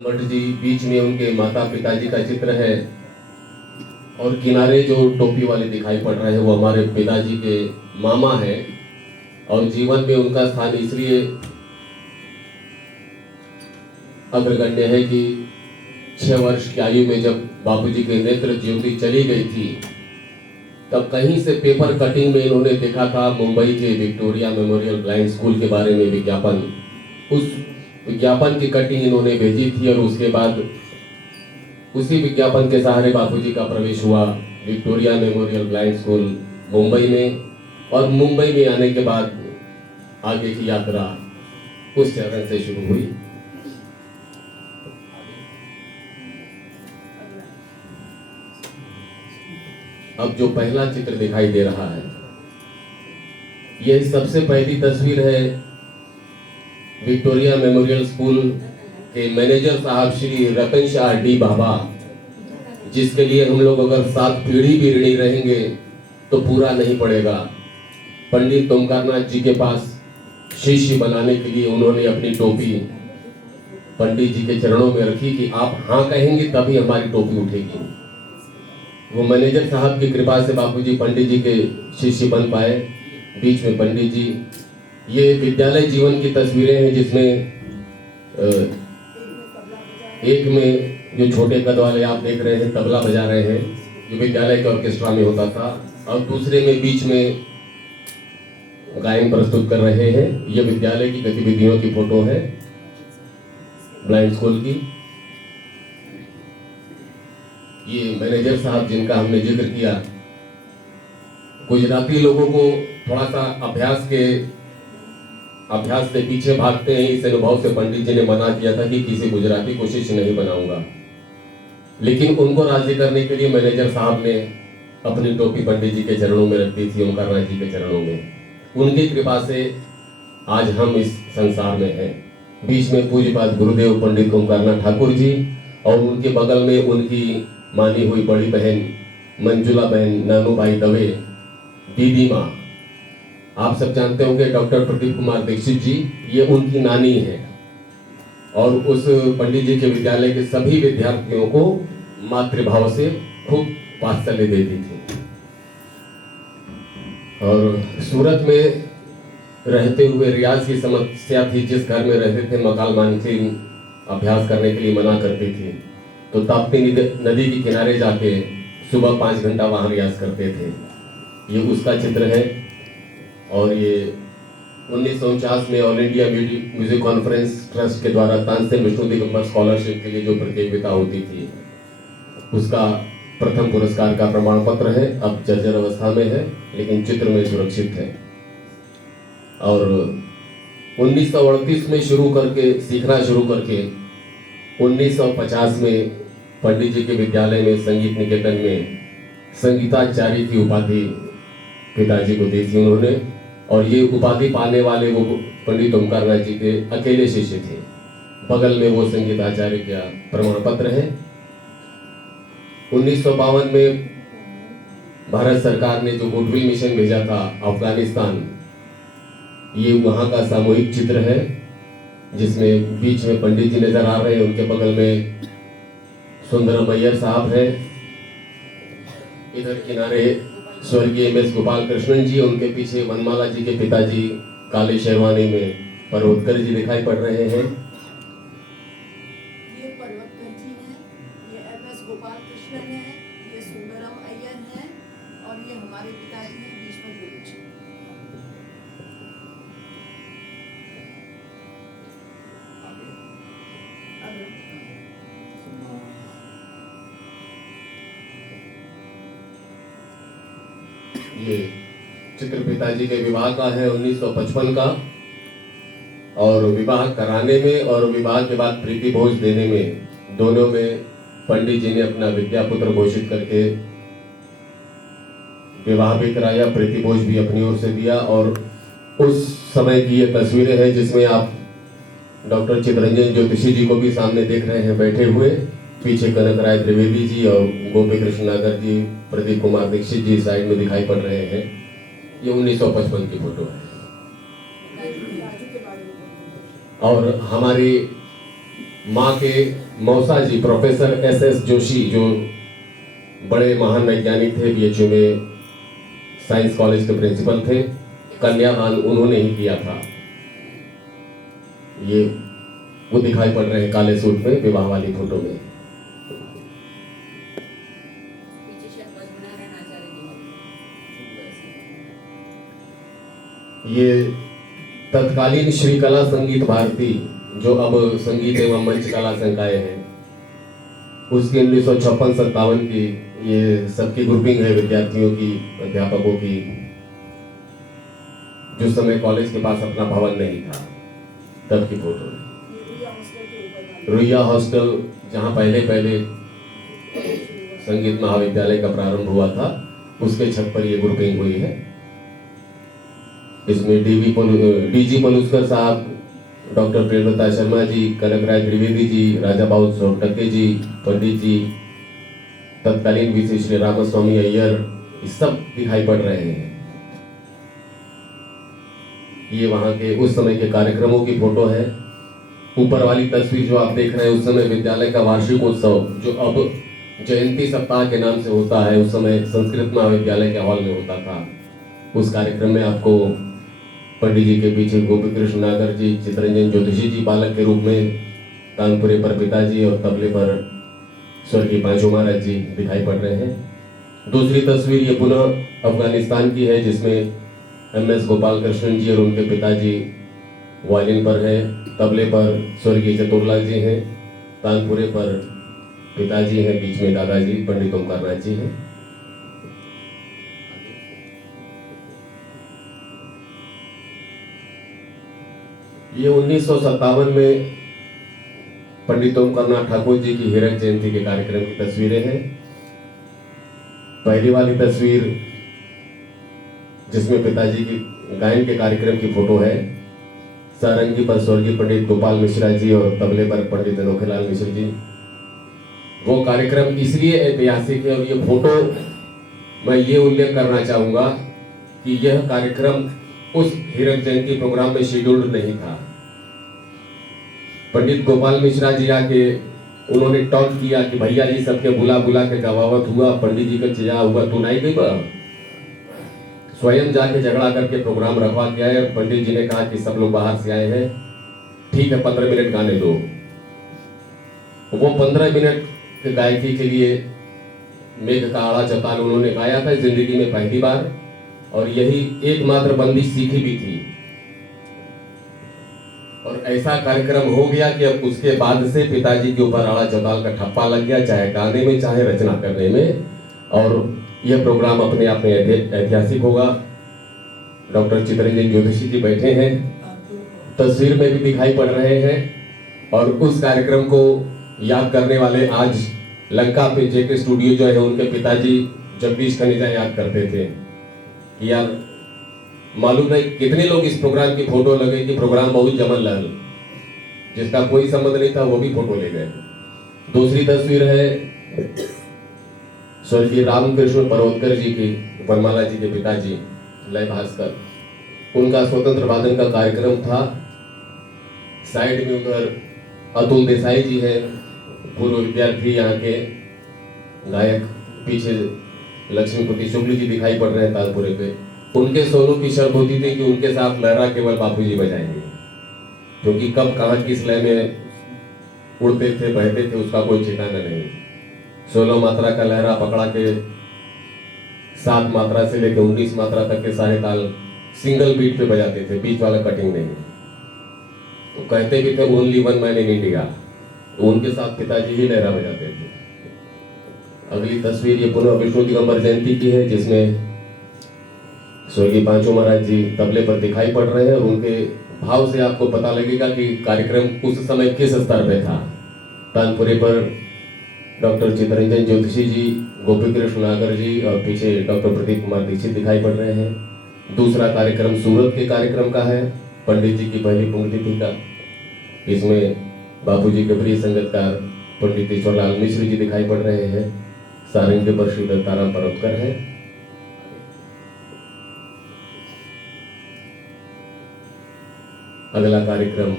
मठ जी, बीच में उनके माता पिताजी का चित्र है और किनारे जो टोपी वाले दिखाई पड़ रहे हैं वो हमारे पिताजी के मामा हैं। और जीवन में उनका स्थान इसलिए अग्रगण्य है कि 6 वर्ष की आयु में जब बापूजी के नेत्र ज्योति चली गई थी तब कहीं से पेपर कटिंग में इन्होंने देखा था मुंबई के विक्टोरिया मेमोरियल ब्लाइंड स्कूल के बारे में विज्ञापन। उस विज्ञापन की कटिंग इन्होंने भेजी थी और उसके बाद उसी विज्ञापन के सहारे बापूजी का प्रवेश हुआ Victoria memorial blind school Mumbai में। और मुंबई में आने के बाद आगे की यात्रा उस चरण से शुरू हुई। अब जो पहला चित्र दिखाई दे रहा है यह सबसे पहली तस्वीर है विक्टोरिया मेमोरियल स्कूल के मैनेजर साहब श्री रतन शाह डी बाबा, जिसके लिए हम लोग अगर 7 पीढ़ी भी ऋणी रहेंगे तो पूरा नहीं पड़ेगा। पंडित ओमकारनाथ जी के पास शिष्य बनाने के लिए उन्होंने अपनी टोपी पंडित जी के चरणों में रखी कि आप हाँ कहेंगे तभी हमारी टोपी उठेगी। वो मैनेजर साहब की कृपा से बापूजी पंडित जी के शिष्य बन पाए। बीच में पंडित जी, ये विद्यालय जीवन की तस्वीरें हैं जिसमें एक में जो छोटे कद वाले आप देख रहे हैं तबला बजा रहे हैं, जो विद्यालय के ऑर्केस्ट्रा में होता था, और दूसरे में बीच में गायन प्रस्तुत कर रहे हैं। ये विद्यालय की गतिविधियों की फोटो है ब्लाइंड स्कूल की। ये मैनेजर साहब जिनका हमने जिक्र किया, गुजराती लोगों को थोड़ा सा अभ्यास से पीछे भागते हैं। इस अनुभव से पंडित जी ने मना किया था कि किसी गुजराती को शिष्य नहीं बनाऊंगा, लेकिन उनको राजी करने के लिए मैनेजर साहब ने अपनी टोपी पंडित जी के चरणों में रख दी थी, ओमकारनाथ जी के चरणों में। उनकी कृपा से आज हम इस संसार में हैं। बीच में पूज्यपाद गुरुदेव पंडित ओमकारनाथ ठाकुर जी और उनके बगल में उनकी मानी हुई बड़ी बहन मंजुला बहन, नानू भाई दवे, दीदी माँ, आप सब जानते होंगे डॉक्टर प्रदीप कुमार दीक्षित जी, ये उनकी नानी है। और उस पंडित जी के विद्यालय के सभी विद्यार्थियों को मातृभाव से खूब वात्सल्य देती थी। और सूरत में रहते हुए रियाज की समस्या थी। जिस घर में रहते थे मकाल मानसिंह अभ्यास करने के लिए मना करती थी, तो ताप्ती नदी के किनारे जाके सुबह 5 घंटा वहां रियाज करते थे। ये उसका चित्र है। और ये 1949 में all India music conference trust के द्वारा तानसेन विष्णु दिगंबर स्कॉलरशिप के लिए जो प्रतियोगिता होती थी उसका प्रथम पुरस्कार का प्रमाण पत्र है। अब जर्जर अवस्था में है लेकिन चित्र में सुरक्षित है। और 1938 में सीखना शुरू करके 1950 में पंडित जी के विद्यालय में संगीत निकेतन में संगीताचार्य की उपाधि पिताजी को दी थी उन्होंने। और ये उपाधि पाने वाले वो पंडित ओमकारनाथ जी के अकेले शिष्य थे। बगल में वो संगीताचार्य का प्रमाण पत्र है। 1952 में भारत सरकार ने जो गुडविल मिशन भेजा था अफगानिस्तान, ये वहां का सामूहिक चित्र है जिसमें बीच में पंडित जी नजर आ रहे हैं, उनके बगल में सुंदरम अय्यर साहब हैं, इधर किनारे स्वर्गीय एम एस गोपाल कृष्णन जी, उनके पीछे वनमाला जी के पिताजी काली शेरवानी में पर्वतकर जी दिखाई पड़ रहे हैं। ये पर्वतकर जी हैं, ये एम एस गोपाल कृष्णन है, ये सुंदरम अय्यर है और ये हमारे पिताजी हैं भीष्म गुरु जी। ये चित्र पिताजी के विवाह का है 1955 का। और विवाह कराने में और विवाह के बाद प्रीति भोज देने में, दोनों में पंडित जी ने अपना विद्यापुत्र घोषित करके विवाह भी कराया, प्रीति भोज भी अपनी ओर से दिया। और उस समय की ये तस्वीरें हैं जिसमें आप डॉक्टर चितरंजन ज्योतिषी जी को भी सामने देख रहे हैं बैठे हुए। पीछे कनक राय त्रिवेदी जी और गोपी कृष्ण नागर जी, प्रदीप कुमार दीक्षित जी साइड में दिखाई पड़ रहे हैं। ये 1955 की फोटो है। और हमारी माँ के मौसा जी प्रोफेसर SS जोशी, जो बड़े महान वैज्ञानिक थे, BHU में साइंस कॉलेज के प्रिंसिपल थे, कन्यादान उन्होंने ही किया था। ये वो दिखाई पड़ रहे हैं काले सूट में विवाह वाली फोटो में। ये तत्कालीन श्री कला संगीत भारती, जो अब संगीत एवं मंच कला संकाय है, उसकी 1956-57 की ये सबकी ग्रुपिंग है, विद्यार्थियों की, अध्यापकों की। जिस समय कॉलेज के पास अपना भवन नहीं था तब की फोटो है। रुइया हॉस्टल, जहाँ पहले पहले संगीत महाविद्यालय का प्रारंभ हुआ था, उसके छत पर ये ग्रुपिंग हुई है। इसमें DG पलुस्कर साहब, डॉक्टर प्रेमलता शर्मा जी, कनकराय त्रिवेदी जी, राजा बाबू सोनटके जी, पंडित जी, तत्कालीन VC श्री रामास्वामी अय्यर, ये सब दिखाई पड़ रहे हैं। ये वहां के उस समय के कार्यक्रमों की फोटो है। ऊपर वाली तस्वीर जो आप देख रहे हैं, उस समय विद्यालय का वार्षिक उत्सव, जो अब जयंती सप्ताह के नाम से होता है, उस समय संस्कृत महाविद्यालय के हॉल में होता था। उस कार्यक्रम में आपको पंडित जी के पीछे गोपी कृष्ण नागर जी, चित्रंजन ज्योतिषी जी बालक के रूप में, तानपुरे पर पिताजी और तबले पर स्वर्गीय पांचू महाराज जी दिखाई पड़ रहे हैं। दूसरी तस्वीर ये पुनः अफगानिस्तान की है, जिसमें MS गोपाल कृष्णन जी और उनके पिताजी वायलिन पर है, तबले पर स्वर्गीय चतुरलाल जी हैं, तानपुरे पर पिताजी हैं, बीच में दादाजी पंडित ओमकार नाथ जी हैं। ये 1957 में पंडित ओमकार नाथ ठाकुर जी की हीरक जयंती के कार्यक्रम की तस्वीरें हैं। पहली वाली तस्वीर, जिसमें पिताजी की गायन के कार्यक्रम की फोटो है, सारंगी पर स्वर्गीय पंडित गोपाल मिश्रा जी और तबले पर पंडित अनोखेलाल मिश्र जी। वो कार्यक्रम इसलिए ऐतिहासिक है, और ये फोटो मैं ये उल्लेख करना चाहूंगा कि यह कार्यक्रम उस हीरक जयंती प्रोग्राम में शेड्यूल्ड नहीं था। पंडित गोपाल मिश्रा जी आके उन्होंने टॉक किया कि भैया जी सबके बुला बुला के गवावत हुआ, पंडित जी का चिजा हुआ, तू नहीं गई बा। स्वयं जाके झगड़ा करके प्रोग्राम रखवा के आए। पंडित जी ने कहा कि सब लोग बाहर से आए हैं, ठीक है 15 मिनट गाने दो। वो 15 मिनट के गायकी के लिए मेघ का आड़ा चौताल उन्होंने गाया था जिंदगी में पहली बार, और यही एकमात्र बंदिश सीखी भी थी। और ऐसा कार्यक्रम हो गया कि अब उसके बाद से पिताजी के ऊपर आड़ा चौताल का ठप्पा लग गया, चाहे गाने में चाहे रचना करने में, और यह प्रोग्राम अपने आप में ऐतिहासिक होगा। डॉक्टर चित्रंजन ज्योतिषी जी बैठे हैं, तस्वीर में भी दिखाई पड़ रहे हैं, और उस कार्यक्रम को याद करने वाले आज लंका पे JK स्टूडियो जो है, उनके पिताजी जगदीश खनीजा याद करते थे कि यार मालूम नहीं कितने लोग इस प्रोग्राम की फोटो लगे कि प्रोग्राम बहुत जमन लाल, जिसका कोई संबंध नहीं था वो भी फोटो ले गए। दूसरी तस्वीर है स्वर्गीय रामकृष्ण परोत्कर जी की, वनमाला जी के पिताजी लय भास्कर, उनका स्वतंत्र वादन का कार्यक्रम था। साइड में उधर अतुल देसाई जी हैं, पूर्व विद्यार्थी यहाँ के गायक। पीछे लक्ष्मीपति शुक्ल जी दिखाई पड़ रहे हैं तालपुरे पे। उनके सोलों की शर्त होती थी कि उनके साथ लहरा केवल बापूजी बजाएंगे, क्योंकि कब कहाँ किस लय में उड़ते थे बहते थे उसका कोई ठिकाना नहीं। 16 मात्रा का लहरा पकड़ा के 7 मात्रा से लेकर 19 मात्रा तक के सारे ताल सिंगल बीट पे बजाते थे, बीच वाला कटिंग नहीं। तो कहते भी थे only one man in India, तो उनके साथ पिताजी ही लहरा बजाते थे। अगली तस्वीर ये पुनः विष्णु दिगंबर जयंती की है, जिसमें स्वर्गीय पांचू महाराज जी तबले पर दिखाई पड़ रहे हैं, और उनके भाव से आपको पता लगेगा कि कार्यक्रम उस समय किस स्तर पे था। तानपुरे पर डॉक्टर चित्रंजन ज्योतिषी जी, गोपी कृष्ण नागर जी, और पीछे डॉक्टर प्रदीप कुमार दीक्षित दिखाई पड़ रहे हैं। दूसरा कार्यक्रम सूरत के कार्यक्रम का है, पंडित जी की पहली पुण्यतिथि का। इसमें बापूजी के प्रिय संगीतकार पंडित ईश्वरलाल मिश्र जी दिखाई पड़ रहे हैं। सारंगी पर श्री दत्ताराम परोत्कर है। अगला कार्यक्रम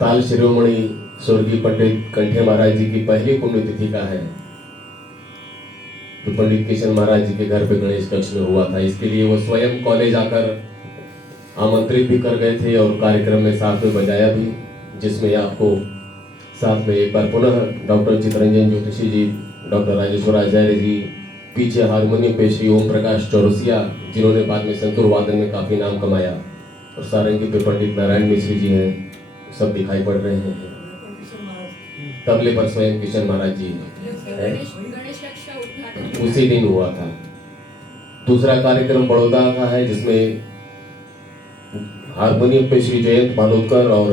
ताल शिरोमणि स्वर्गीय पंडित कंठे महाराज जी की पहली पुण्यतिथि का है, जो पंडित किशन महाराज जी के घर पे गणेश कक्ष में हुआ था। इसके लिए वो स्वयं कॉलेज आकर आमंत्रित भी कर गए थे और कार्यक्रम में साथ में बजाया भी, जिसमें आपको साथ में एक बार पुनः डॉक्टर चितरंजन ज्योतिषी जी, डॉक्टर राजेश्वर आचार्य जी, पीछे हारमोनियम पे श्री ओम प्रकाश चौरसिया, जिन्होंने बाद में संतूर वादन में काफी नाम कमाया, और सारंगी पे पंडित नारायण मिश्र जी हैं, सब दिखाई पड़ रहे हैं। तबले पर स्वयं किशन महाराज जी हैं। उसी दिन हुआ था। दूसरा कार्यक्रम बड़ौदा का है, जिसमें हारमोनियम पे श्री जयंत भानोदकर और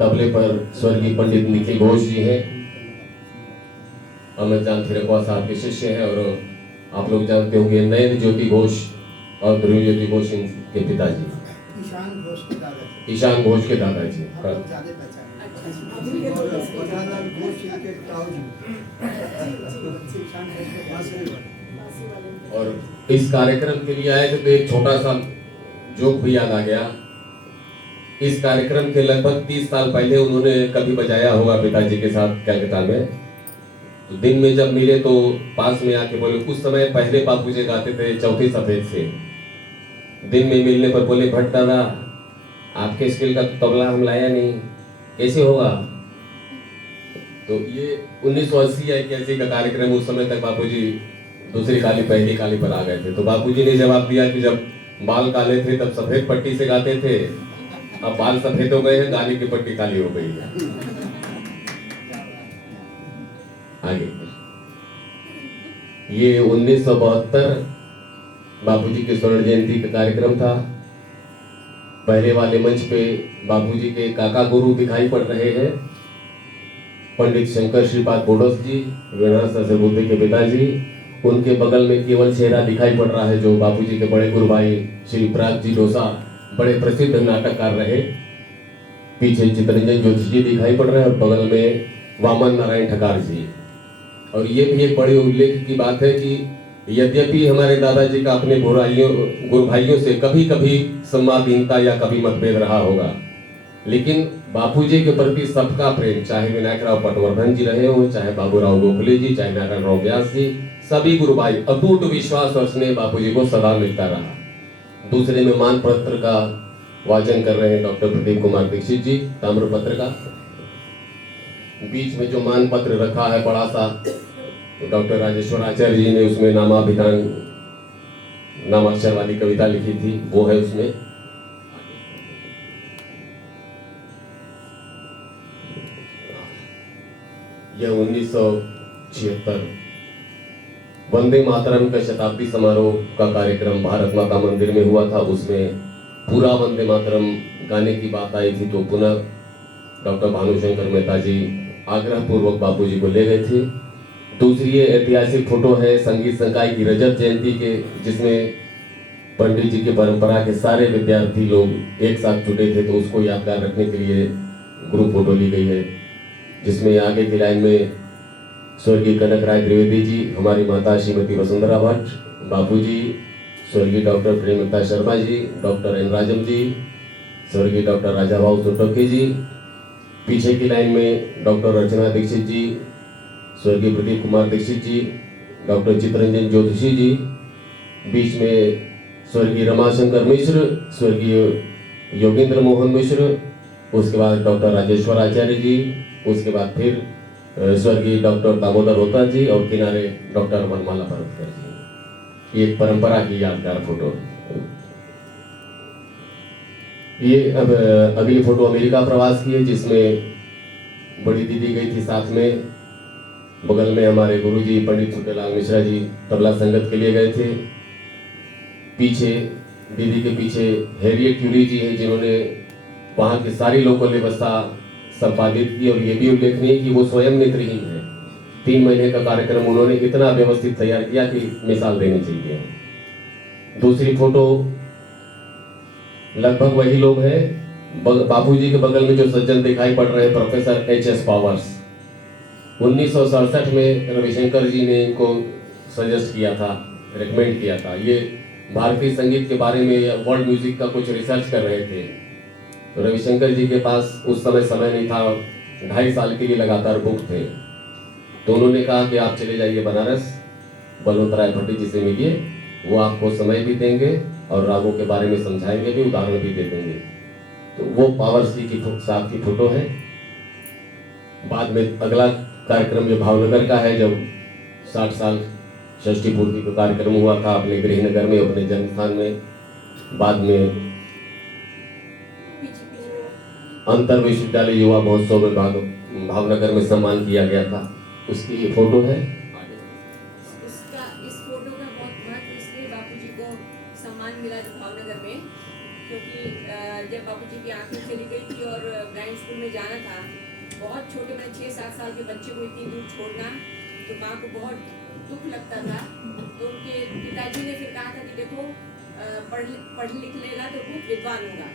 तबले पर स्वर्गीय पंडित निखिल घोष जी हैं। अमित जान थिरकवा साहब के शिष्य हैं, और आप लोग जानते होंगे नयन ज्योति घोष और ध्रुव ज्योति घोष के पिताजी, ईशान घोष के दादाजी। और इस कार्यक्रम के लिए आए थे तो एक छोटा सा जोक भी याद आ गया। इस कार्यक्रम के लगभग 30 साल पहले उन्होंने कभी बजाया होगा पिताजी के साथ कलकत्ता में। तो दिन में जब मिले तो पास में आके बोले, कुछ समय पहले बापूजी गाते थे चौथी सफेद से। दिन में मिलने पर बोले, भट्ट दादा आपके स्किल का तबला हम लाया नहीं, कैसे होगा? तो ये 1980 या 81 का कार्यक्रम, उस समय तक बापूजी दूसरी काली पहली काली पर आ गए थे। तो बापूजी ने जवाब दिया कि जब बाल काले थे तब सफेद पट्टी से गाते थे, अब बाल सफेद हो गए हैं, गाने की पट्टी काली हो गई है। आगे ये 1972 बापूजी के स्वर्ण जयंती का कार्यक्रम था। पहले वाले मंच पे बापूजी के काका गुरु दिखाई पड़ रहे हैं, पंडित शंकर श्रीपाद बोडस जी, विनाश बुद्धि के पिताजी। उनके बगल में केवल चेहरा दिखाई पड़ रहा है जो बापूजी के बड़े गुरु भाई श्री प्राग जी डोसा, बड़े प्रसिद्ध नाटककार रहे। पीछे चितरंजन ज्योतिषी जी दिखाई पड़ रहे हैं, बगल में वामन नारायण ठकार जी। और ये भी एक बड़े उल्लेख की बात है कि यद्यपि हमारे दादाजी का अपने गुरु भाइयों से कभी कभी संवादहीनता या कभी मतभेद रहा होगा, लेकिन बापूजी के प्रति सबका प्रेम, चाहे विनायक राव पटवर्धन जी रहे हो, चाहे बाबूराव गोखले जी, चाहे नारायण राव व्यास जी, सभी गुरु भाई अटूट विश्वास और स्नेह बापूजी को सदा मिलता रहा। दूसरे में मान पत्र का वाचन कर रहे हैं डॉक्टर प्रदीप कुमार दीक्षित जी, ताम्रपत्र का। बीच में जो मान पत्र रखा है बड़ा सा, डॉक्टर राजेश्वर आचार्य जी ने उसमें नामाभिधान, नामाक्षर वाली कविता लिखी थी, वो है उसमें। यह 1976 वंदे मातरम का शताब्दी समारोह का कार्यक्रम भारत माता मंदिर में हुआ था। उसमें पूरा वंदे मातरम गाने की बात आई थी, तो पुनः डॉक्टर भानुशंकर मेहता जी आग्रह पूर्वक बापूजी को ले गए थे। दूसरी ये ऐतिहासिक फोटो है संगीत संकाय की रजत जयंती के, जिसमें पंडित जी की परंपरा के सारे विद्यार्थी लोग एक साथ जुटे थे, तो उसको यादगार रखने के लिए ग्रुप फोटो ली गई है, जिसमें आगे की लाइन में स्वर्गीय कनक राय त्रिवेदी जी, हमारी माता श्रीमती वसुंधरा भट्ट, बापूजी, स्वर्गीय doctor Premlata Sharma ji, doctor N राजम जी, स्वर्गीय डॉक्टर राजा भाऊ सोटोके जी। पीछे की लाइन में डॉक्टर रचना दीक्षित जी, स्वर्गीय प्रदीप कुमार दीक्षित जी, डॉक्टर चितरंजन ज्योतिषी जी। बीच में स्वर्गीय रमाशंकर मिश्र, स्वर्गीय योगेंद्र मोहन मिश्र, उसके बाद डॉक्टर राजेश्वर आचार्य जी, उसके बाद फिर स्वर्गीय डॉक्टर दामोदर होता जी, और किनारे डॉक्टर वनमाला परतकर जी। ये परंपरा की यादगार फोटो है। ये अब अगली फोटो अमेरिका प्रवास की है, जिसमें बड़ी दीदी गई थी साथ में। बगल में हमारे गुरुजी पंडित छोटेलाल मिश्रा जी तबला संगत के लिए गए थे। पीछे दीदी के पीछे हैरियट क्यूरी जी हैं, जिन्होंने वहाँ की सारी लोकल व्यवस्था संपादित की, और ये भी उल्लेखनीय है कि वो स्वयं नेत्रहीन है। 3 महीने का कार्यक्रम उन्होंने इतना व्यवस्थित तैयार किया कि मिसाल देनी चाहिए। दूसरी फोटो लगभग वही लोग हैं। बापूजी के बगल में जो सज्जन दिखाई पड़ रहे हैं प्रोफेसर एच.एस. पावर्स। 1967 में रविशंकर जी ने इनको सजेस्ट किया था, रेकमेंड किया था। ये भारतीय संगीत के बारे में, वर्ल्ड म्यूजिक का कुछ रिसर्च कर रहे थे। तो रविशंकर जी के पास उस समय नहीं था, 2.5 साल के लिए लगातार बुक थे। तो उन्होंने कहा कि आप चले जाइए बनारस, बलवंत राय भट्टी जी से मिलिए, वो आपको समय भी देंगे और रागों के बारे में समझाएंगे भी, उदाहरण भी दे देंगे। तो वो पावर सी की साहब की फोटो है। बाद में अगला कार्यक्रम जो भावनगर का है, जब 60 साल षष्ठी पूर्ति का कार्यक्रम हुआ था अपने गृहनगर में, अपने जन्म स्थान में। बाद में अंतर विश्वविद्यालय युवा महोत्सव में भावनगर में सम्मान किया गया था, उसकी ये फोटो है। इसका इस फोटो का बहुत महत्व इसलिए बापूजी को सम्मान मिला जो भावनगर में, क्योंकि जब बापूजी की आंखें चली गई थी और ब्लाइंड स्कूल में जाना था, बहुत छोटे में 6-7 साल के बच्चे को इतनी दूर छोड़ना, तो माँ को बहुत दुख लगता था। तो उनके पिताजी ने फिर कहा था कि देखो पढ़ लिख लेगा तो खूब विद्वान होगा।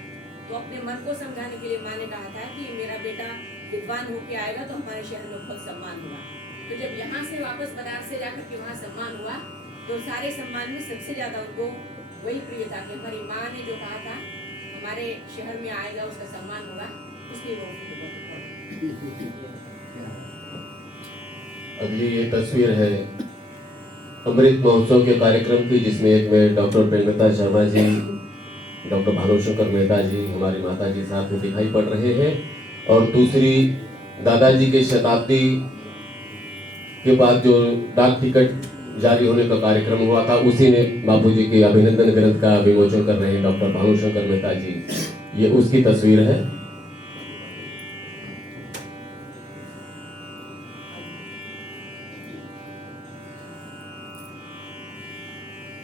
तो अपने मन को समझाने के लिए माँ ने कहा था कि मेरा बेटा विद्वान होके आएगा तो हमारे शहर में बहुत सम्मान होगा। तो जब यहाँ से वापस बनारस से जाकर के वहाँ सम्मान हुआ, तो सारे सम्मान में सबसे ज्यादा उनको वही प्रिय था कि हमारी माँ ने जो कहा था हमारे शहर में आएगा उसका सम्मान होगा, इसलिए वो अगली ये तस्वीर है अमृत महोत्सव के कार्यक्रम की, जिसमें एक में डॉक्टर प्रेमलता शर्मा जी, डॉक्टर भानुशंकर मेहता जी, हमारी माता जी साथ में दिखाई पड़ रहे हैं, और दूसरी दादाजी के शताब्दी के बाद जो डाक टिकट जारी होने का कार्यक्रम हुआ था, उसी में बापूजी के अभिनंदन ग्रंथ का विमोचन कर रहे हैं डॉक्टर भानुशंकर मेहता जी। ये उसकी तस्वीर है।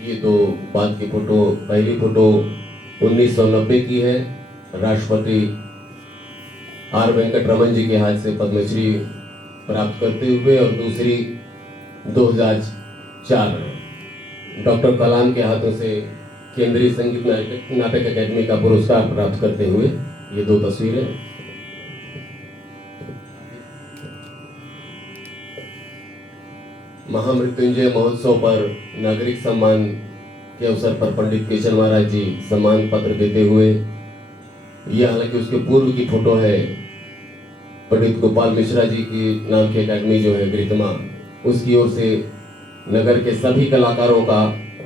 ये दो बाद की फोटो, पहली फोटो 1990 की है, राष्ट्रपति आर वेंकटरमन जी के हाथ से पद्मश्री प्राप्त करते हुए, और दूसरी 2004 डॉक्टर कलाम के हाथों से केंद्रीय संगीत नाटक अकादमी का पुरस्कार प्राप्त करते हुए। ये दो तस्वीरें। महामृत्युंजय महोत्सव पर नागरिक सम्मान के अवसर पर पंडित केशव महाराज जी सम्मान पत्र देते हुए, यह हालांकि उसके पूर्व की फोटो है, पंडित गोपाल मिश्रा जी की नाम की अकादमी जो है ग्रितमा, उसकी ओर से नगर के सभी कलाकारों का,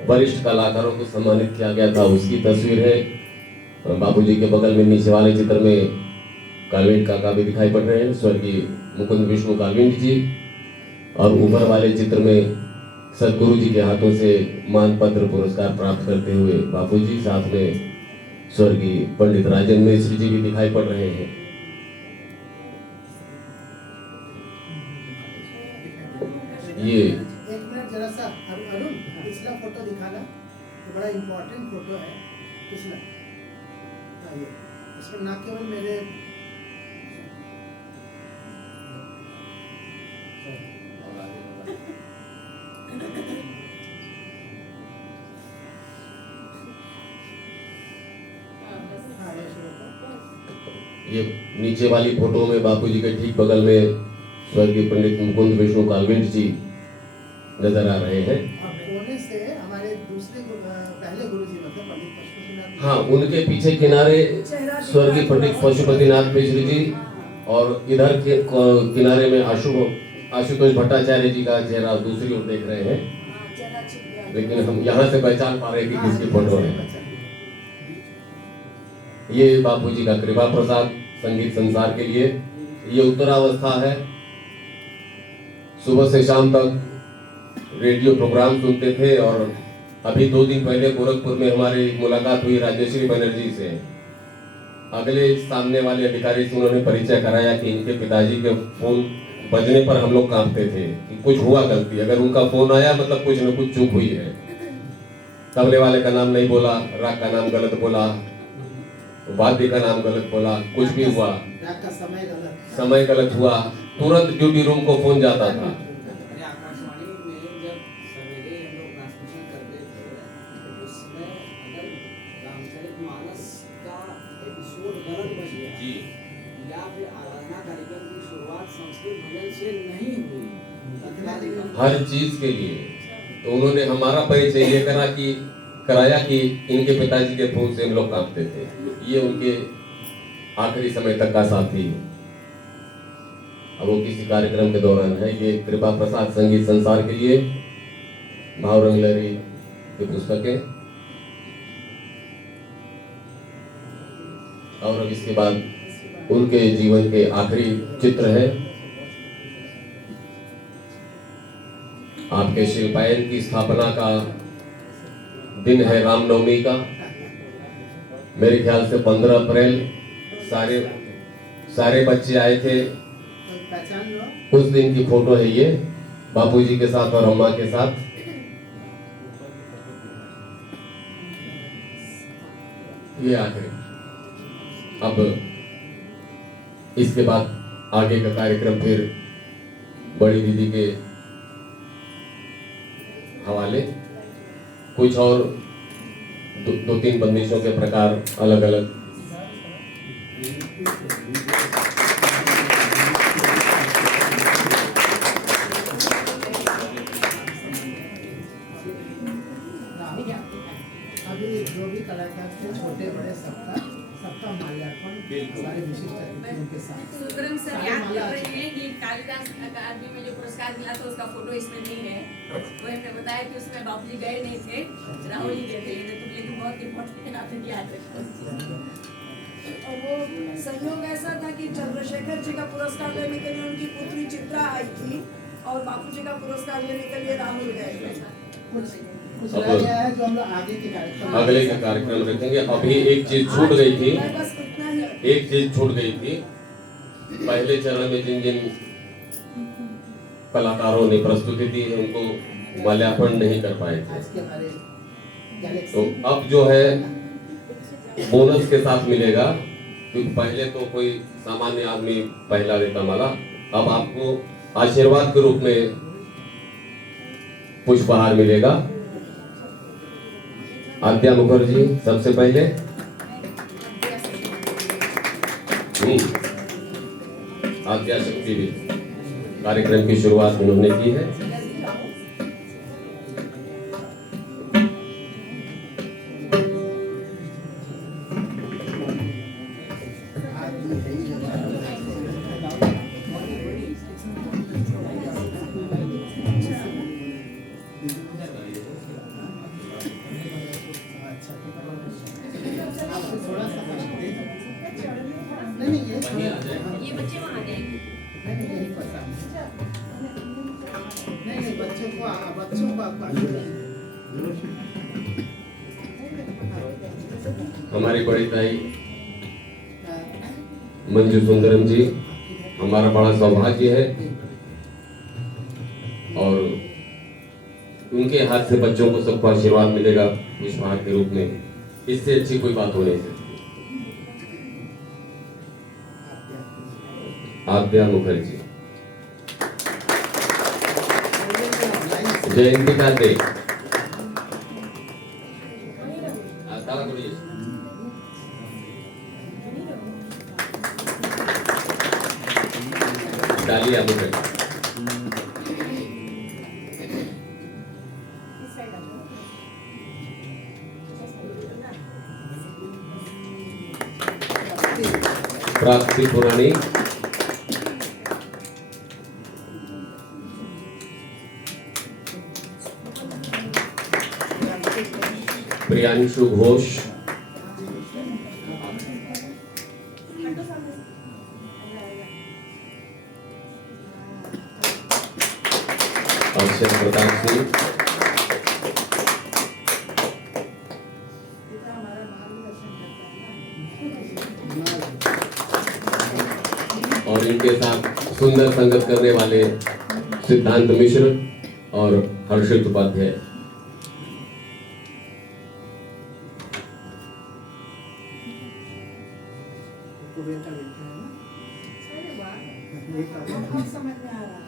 वरिष्ठ कलाकारों को सम्मानित किया गया था, उसकी तस्वीर है। बापूजी के बगल में नीचे वाले चित्र में कालवेंट काका भी दिखाई पड़ रहे हैं, स्वर्गीय मुकुंद विष्णु कालवेंट जी, और ऊपर वाले चित्र में सदगुरु जी के हाथों से मानपत्र पुरस्कार प्राप्त करते हुए बापूजी, साथ में स्वर्गीय पंडित राजेंद्र मिश्र जी भी दिखाई पड़ रहे हैं। ये एक मिनट जरा सा अरुण, पिछला फोटो दिखाना, तो बड़ा इम्पोर्टेंट फोटो है पिछला। ये इसमें ना केवल मेरे ये नीचे वाली फोटो में बापूजी के ठीक बगल में स्वर्गीय पंडित मुकुंद विष्णु कालवेंट जी नजर आ रहे हैं। कोने से हमारे दूसरे पहले गुरुजी मतलब पंडित पशुपतिनाथ। हाँ, उनके पीछे किनारे स्वर्गीय पंडित पशुपतिनाथ मिश्र जी, और इधर के किनारे में आशुतोष भट्टाचार्य जी का चेहरा दूसरी ओर देख रहे हैं, लेकिन हम यहाँ से पहचान पा रहे हैं कि किसकी फोटो है। ये बापूजी का कृपा प्रसाद संगीत संसार के लिए। ये उत्तरावस्था है, सुबह से शाम तक रेडियो प्रोग्राम सुनते थे, और अभी 2 दिन पहले गोरखपुर में हमारी मुलाकात हुई राजेश्री बनर्जी से। अगले सामने वाले अधिकारी से उन्होंने परिचय कराया कि इनके पिताजी के फोन बजने पर हम लोग कांपते थे कि कुछ हुआ गलती, अगर उनका फोन आया मतलब कुछ न कुछ चूक हुई है। तबले वाले का नाम नहीं बोला, राग का नाम गलत बोला, वाद्य का नाम गलत बोला, कुछ भी हुआ, समय गलत हुआ, तुरंत ड्यूटी रूम को फोन जाता था। आकाशवाणी में जब सवेरे हम लोग ट्रांसमिशन करते थे, तो उसमें अगर रामचरितमानस का एपिसोड गलत बज गया जी, या फिर आराधना कार्यक्रम की शुरुआत संस्कृत भजन से नहीं हुई, हर चीज के लिए तो उन्होंने हमारा परिचय ये कराया कि इनके पिताजी के फोन से हम लोग कांपते थे। ये उनके आखिरी समय तक का साथी। अब वो किसी कार्यक्रम के दौरान है। ये कृपा प्रसाद संगीत संसार के लिए भाव रंग लहरी की पुस्तकें। और अब इसके बाद उनके जीवन के आखिरी चित्र है। आपके शिल्पायन की स्थापना का दिन है रामनवमी का। मेरे ख्याल से 15 अप्रैल सारे बच्चे आए थे। पहचान लो। उस दिन की फोटो है ये, बापूजी के साथ और अम्मा के साथ। ये आखिरी। अब इसके बाद आगे का कार्यक्रम फिर बड़ी दीदी के हवाले। कुछ और दो तीन बंदिशों के प्रकार अलग अलग। अभी जो भी कलाकार थे छोटे बड़े सबका माल्यार्पण सारे विशिष्ट अतिथियों के साथ। सुब्रम सर याद कर रहे हैं कि कालिदास अकादमी में जो पुरस्कार मिला था उसका फोटो इसमें नहीं है। वो हमने बताया कि उसमें बापूजी गए नहीं थे, राहुल जी गए थे। लेकिन बहुत इम्पोर्टेंट आपने याद रखा। और वो संयोग ऐसा था कि चंद्रशेखर जी का पुरस्कार लेने के लिए उनकी पुत्री चित्रा आई थी और बापूजी का पुरस्कार लेने के लिए राहुल गए थे। कुछ रह गया है जो हम लोग आगे के कार्यक्रम अगले का कार्यक्रम रखेंगे। अभी एक चीज छूट गई थी। बस इतना ही। एक चीज छूट गई थी। पहले चरण में जिन जिन कलाकारों ने प्रस्तुति दी है उनको माल्यार्पण नहीं कर पाए थे। आज के हमारे तो अब जो है बोनस के साथ मिलेगा, क्योंकि पहले तो कोई सामान्य आदमी पहला देता माला। अब आपको आशीर्वाद के रूप में पुष्पहार मिलेगा। आद्या मुखर्जी सबसे पहले। आद्या शक्ति भी कार्यक्रम की शुरुआत उन्होंने की है। थोड़ा सा नहीं ये बच्चे वहाँ आ जाएंगे। नहीं यही पसंद नहीं बच्चों को आप हमारी बड़ी ताई मंजू सुंदरम जी, हमारा बड़ा सौभाग्य है। और उनके हाथ से बच्चों को सबको आशीर्वाद मिलेगा पुष्पहार के रूप में। इससे अच्छी कोई बात हो नहीं सकती। आद्या मुखर्जी, जयंती काते, ताला खोलिए। डालिए मुखर्जी। प्राप्ति पुरानी, प्रियांशु घोष, अक्षय प्रताप सिंह, और इनके साथ सुंदर संगत करने वाले सिद्धांत मिश्र और हर्षित उपाध्याय। बेटा बेटा है ना अरे वाह, ये काम बहुत समझ में आ रहा है।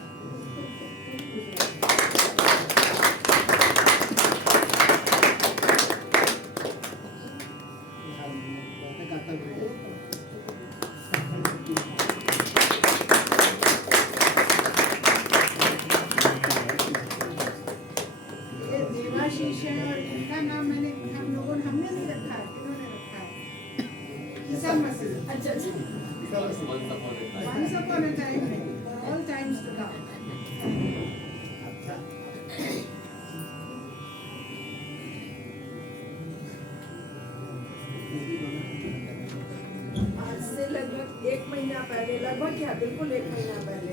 बिल्कुल 1 महीना पहले,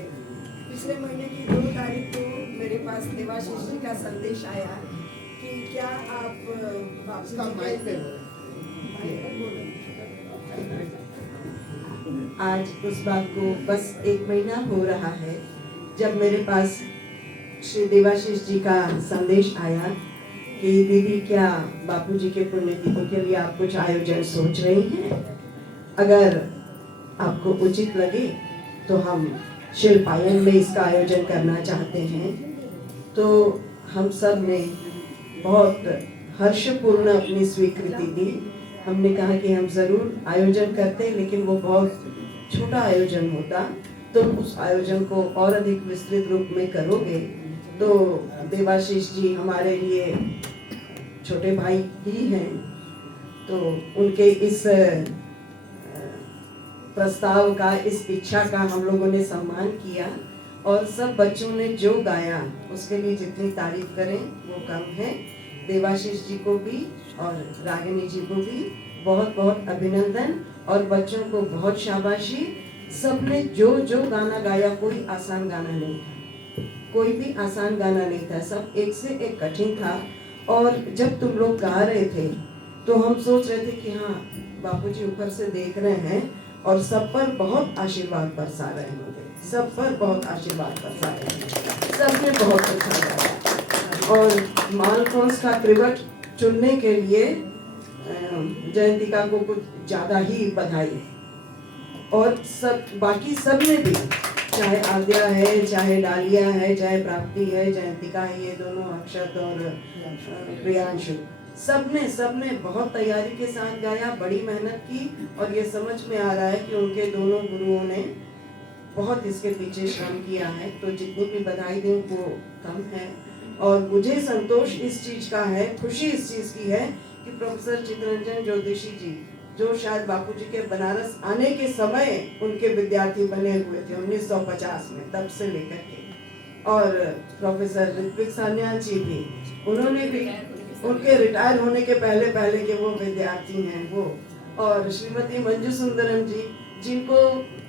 पिछले महीने की 2 तारीख को मेरे पास देवाशीष जी का संदेश आया कि क्या आप बापू इसका जी माइक पे माइक पर बोलो। आज उस बात को बस 1 महीना हो रहा है जब मेरे पास श्री देवाशीष जी का संदेश आया कि दीदी क्या बापूजी के पुण्यतिथि के लिए आप कुछ आयोजन सोच रही हैं? अगर आपको उचित लगे तो हम शिल्पायन में इसका आयोजन करना चाहते हैं। तो हम सब ने बहुत हर्षपूर्ण अपनी स्वीकृति दी। हमने कहा कि हम जरूर आयोजन करते, लेकिन वो बहुत छोटा आयोजन होता। तुम उस आयोजन को और अधिक विस्तृत रूप में करोगे तो देवाशीष जी हमारे लिए छोटे भाई ही हैं, तो उनके इस प्रस्ताव का, इस इच्छा का हम लोगों ने सम्मान किया और सब बच्चों ने जो गाया उसके लिए जितनी तारीफ करें वो कम है। देवाशीष जी को भी और रागिनी जी को भी बहुत बहुत अभिनंदन और बच्चों को बहुत शाबाशी। सबने जो जो गाना गाया, कोई आसान गाना नहीं था, कोई भी आसान गाना नहीं था, सब एक से एक कठिन था। और जब तुम लोग गा रहे थे तो हम सोच रहे थे कि हाँ बापूजी ऊपर से देख रहे हैं और सब पर बहुत आशीर्वाद बरसा रहे होंगे, सब पर बहुत आशीर्वाद बरसा रहे होंगे। सबने बहुत अच्छा गाया और मालकोंस का त्रिवट चुनने के लिए जयंतिका को कुछ ज्यादा ही बधाई। और सब बाकी सब ने भी, चाहे आद्या है, चाहे डालिया है, चाहे प्राप्ति है, जयंतिका है, ये दोनों अक्षत और प्रियांशु, सबने बहुत तैयारी के साथ गाया, बड़ी मेहनत की। और ये समझ में आ रहा है कि उनके दोनों गुरुओं ने बहुत इसके पीछे श्रम किया है। तो जितनी भी बधाई दूं वो कम है। और मुझे संतोष इस चीज का है, खुशी इस चीज की है कि प्रोफेसर चित्तरंजन ज्योतिषी जी, जो शायद बापूजी के बनारस आने के समय उनके विद्यार्थी बने हुए थे 1950 में, तब से लेकर के, और प्रोफेसर ऋत्विक सान्याल जी भी, उन्होंने भी, उनके रिटायर होने के पहले पहले के वो विद्यार्थी हैं वो, और श्रीमती मंजू सुंदरम जी, जिनको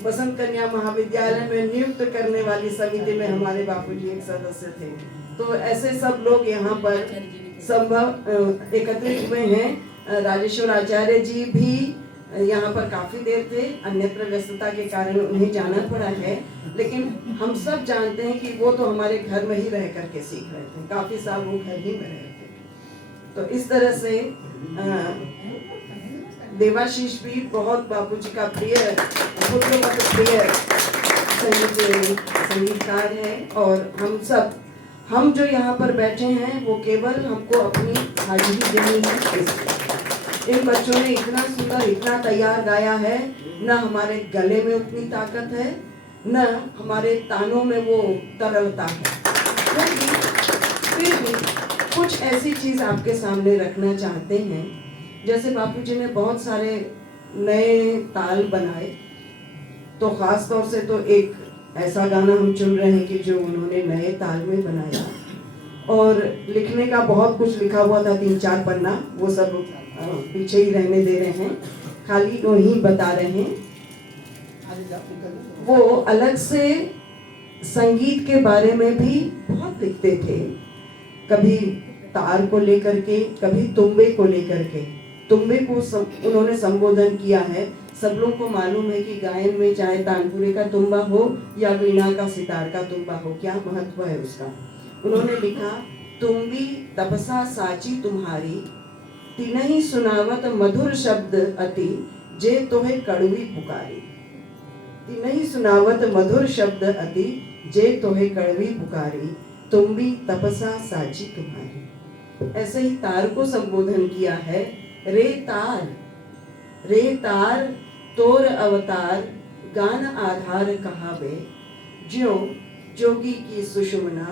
बसंत कन्या महाविद्यालय में नियुक्त करने वाली समिति में हमारे बापूजी एक सदस्य थे। तो ऐसे सब लोग यहाँ पर संभव एकत्रित हुए हैं। राजेश्वर आचार्य जी भी यहाँ पर काफी देर थे, अन्यत्र व्यस्तता के कारण उन्हें जाना पड़ा है, लेकिन हम सब जानते हैं कि वो तो हमारे घर में ही रह करके सीख रहे थे, काफी साल वो घर ही में रहे थे। तो इस तरह से देवाशीष भी बहुत बापूजी का प्रिय, प्रिय संगीतकार है। और हम जो यहाँ पर बैठे हैं वो केवल हमको अपनी हाजिरी देनी है। इन बच्चों ने इतना सुंदर, इतना तैयार गाया है, न हमारे गले में उतनी ताकत है, न हमारे तानों में वो तरलता है। फिर भी कुछ ऐसी चीज आपके सामने रखना चाहते हैं। जैसे बापूजी ने बहुत सारे नए ताल बनाए, तो खास तौर से तो एक ऐसा गाना हम चुन रहे हैं कि जो उन्होंने नए ताल में बनाया। और लिखने का बहुत कुछ लिखा हुआ था, 3-4 पन्ना, वो सब पीछे ही रहने दे रहे हैं, खाली वही बता रहे हैं। वो अलग से संगीत के बारे में भी बहुत लिखते थे, कभी तार को लेकर के, कभी तुम्बे को लेकर के। तुम्बे को उन्होंने संबोधन किया है। सब लोग को मालूम है कि गायन में चाहे तानपुरे का तुम्बा हो या वीणा का सितार का तुम्बा हो, क्या महत्व है उसका। उन्होंने लिखा, तुम्बी तपसा साची तुम्हारी, तिनहि सुनावत मधुर शब्द अति, जे तोहे कड़वी पुकारी। तिनहि सुनावत मधुर शब्द अति, जे तोहे कड़वी पुकारी, तुम्बी तपसा साची तुम्हारी। ऐसे ही तार को संबोधन किया है, रे तार तोर अवतार, गान आधार कहावे, ज्यों जोगी की सुषुम्ना,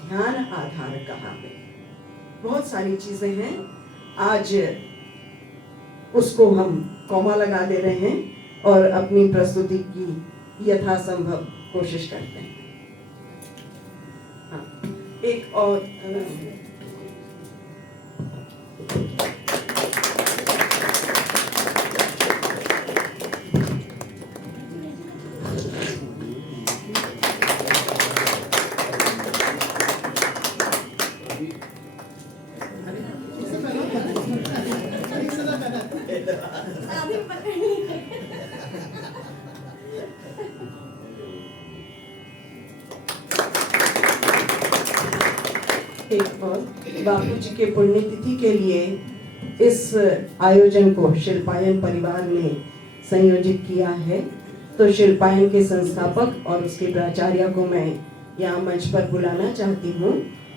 ध्यान आधार कहावे। बहुत सारी चीजें हैं, आज उसको हम कॉमा लगा दे रहे हैं और अपनी प्रस्तुति की यथासंभव कोशिश करते हैं। हाँ, एक और एक और बापू जी के पुण्यतिथि के लिए इस आयोजन को शिल्पायन परिवार ने संयोजित किया है। तो शिल्पायन के संस्थापक और उसके प्राचार्य को मैं यहाँ मंच पर बुलाना चाहती हूँ।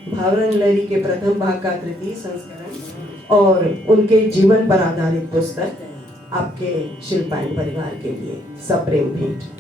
भावरन लहरी के प्रथम भाग का तृतीय संस्करण और उनके जीवन पर आधारित पुस्तक आपके शिल्पायन परिवार के लिए सप्रेम भेंट।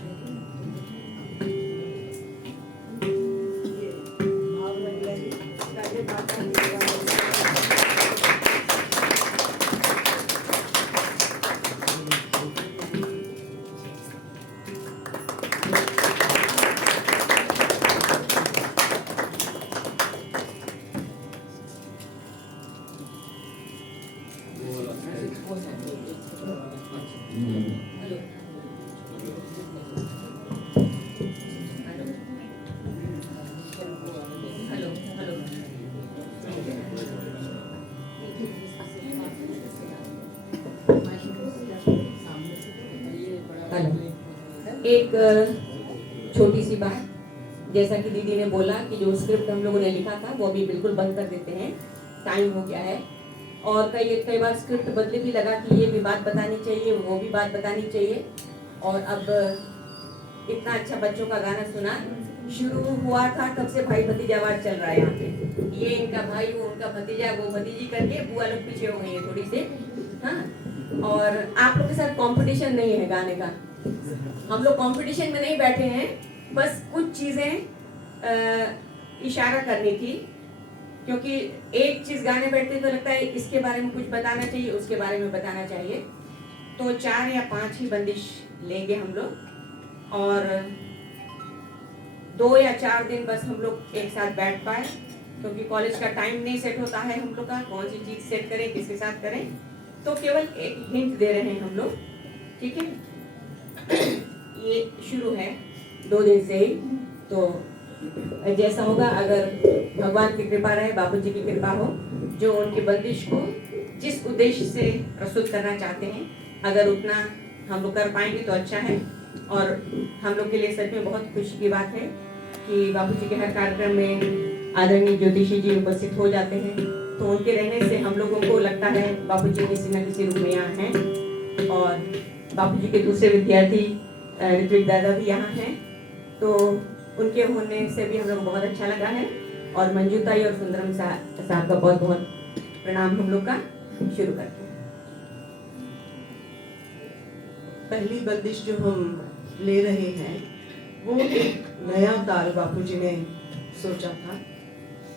एक छोटी सी बात, जैसा कि दीदी ने बोला कि जो स्क्रिप्ट हम लोगों ने लिखा था वो अभी बिल्कुल बंद कर देते हैं, टाइम हो गया है। और कई बार स्क्रिप्ट बदले भी लगा कि ये भी बात बतानी चाहिए, वो भी बात बतानी चाहिए। और अब इतना अच्छा बच्चों का गाना सुना, शुरू हुआ था तब से भाई भतीजावाद चल रहा है यहाँ पे, ये इनका भाई, वो उनका भतीजा, वो भतीजी करके बुआ लोग पीछे हो गई है थोड़ी से। हाँ, और आप लोग के साथ कंपटीशन नहीं है गाने का, हम लोग कंपटीशन में नहीं बैठे हैं, बस कुछ चीजें इशारा करनी थी, क्योंकि एक चीज गाने बैठते तो लगता है इसके बारे में कुछ बताना चाहिए, उसके बारे में बताना चाहिए। तो 4 या 5 ही बंदिश लेंगे हम लोग, और 2 या 4 दिन बस हम लोग एक साथ बैठ पाए, क्योंकि कॉलेज का टाइम नहीं सेट होता है हम लोग का, कौन सी चीज सेट करें, किसके साथ करें। तो केवल एक हिंट दे रहे हैं हम लोग, ठीक है। ये शुरू है 2 दिन से ही, तो जैसा होगा, अगर भगवान की कृपा रहे, बापू जी की कृपा हो, जो उनकी बंदिश को जिस उद्देश्य से प्रस्तुत करना चाहते हैं, अगर उतना हम लोग कर पाएंगे तो अच्छा है। और हम लोग के लिए सच में बहुत खुशी की बात है कि बापू जी के हर कार्यक्रम में आदरणीय ज्योतिषी जी उपस्थित हो जाते हैं, तो उनके रहने से हम लोगों को लगता है बापू जी किसी न किसी रूप में यहाँ हैं। और बापू जी के दूसरे विद्यार्थी ऋत्विक दादा भी यहाँ हैं, तो उनके होने से भी हम लोग को बहुत अच्छा लगा है। और मंजू ताई और सुंदरम साहब का बहुत बहुत प्रणाम हम लोग का। शुरू करते हैं। पहली बंदिश जो हम ले रहे हैं वो एक नया ताल बापू जी ने सोचा था,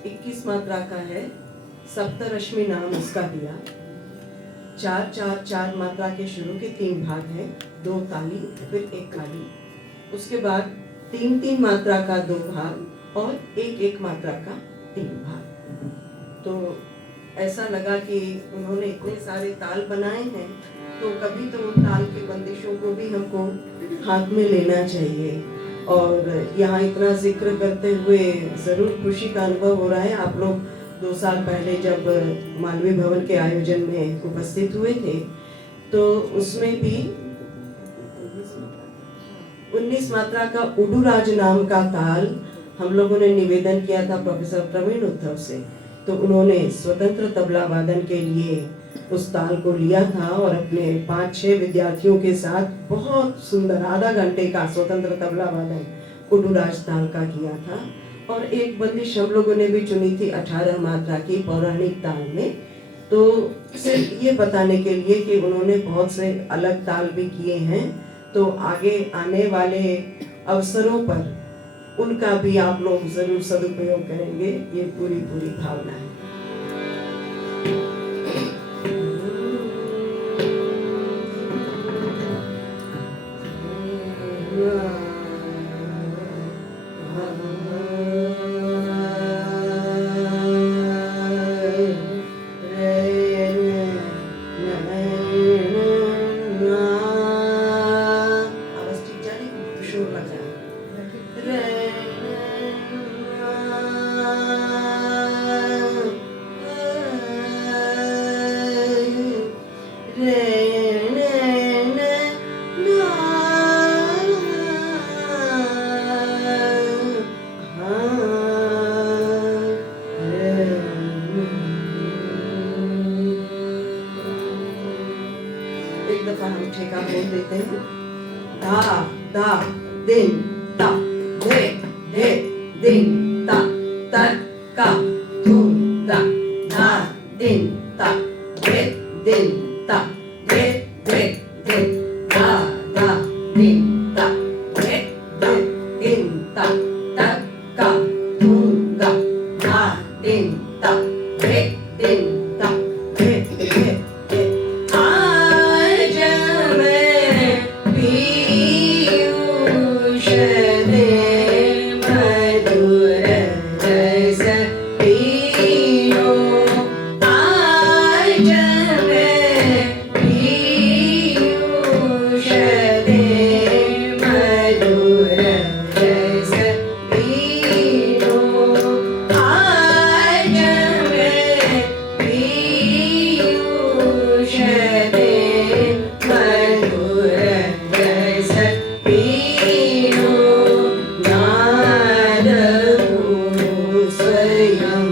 21 मात्रा का है, सप्तरश्मि नाम उसका दिया। 4-4-4 मात्रा के शुरू के 3 भाग हैं, 2 ताली फिर 1 खाली, उसके बाद 3-3 मात्रा का 2 भाग और 1-1 मात्रा का 3 भाग। तो ऐसा लगा कि उन्होंने इतने सारे ताल बनाए हैं, तो कभी तो उन ताल की बंदिशों को भी हमको हाथ में लेना चाहिए। और यहाँ इतना जिक्र करते हुए ज़रूर खुशी का अनुभव हो रहा है। आप लोग 2 साल पहले जब मालवीय भवन के आयोजन में उपस्थित हुए थे, तो उसमें भी 19 मात्रा का उडुराज नाम का ताल हम लोगों ने निवेदन किया था प्रोफेसर प्रवीण उद्धव से। तो उन्होंने स्वतंत्र तबला वादन के लिए उस ताल को लिया था और अपने 5-6 विद्यार्थियों के साथ बहुत सुंदर आधा घंटे का स्वतंत्र तबला वादन उडुराज ताल का किया था। और एक बंदिश हम लोगों ने भी चुनी थी 18 मात्रा की पौराणिक ताल में। तो सिर्फ ये बताने के लिए कि उन्होंने बहुत से अलग ताल भी किए हैं, तो आगे आने वाले अवसरों पर उनका भी आप लोग जरूर सदुपयोग करेंगे, ये पूरी भावना है। धा दिन ता धे धे दिन ता तर का धूम दा धा दिन ता धे दिन ता धे धे धे धा धा दिन ता धे धे दिन ता तर का धूम दा धा दिन ता धे दिन ता धे धे धे आज मैं पीयूष दे मधुर रस पियो आज मैं पीयूष दे मधुर रस पियो आज मैं पीयूष दे मधुर रस पियो नाद स्वयं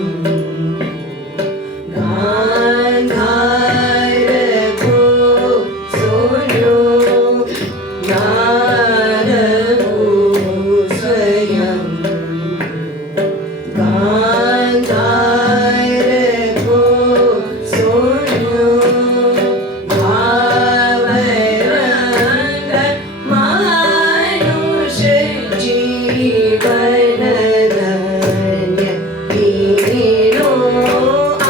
गांधार को सुनो नाद स्वयं गांधार को सुनो भावरंग मानुष जीवन धन्य हीरो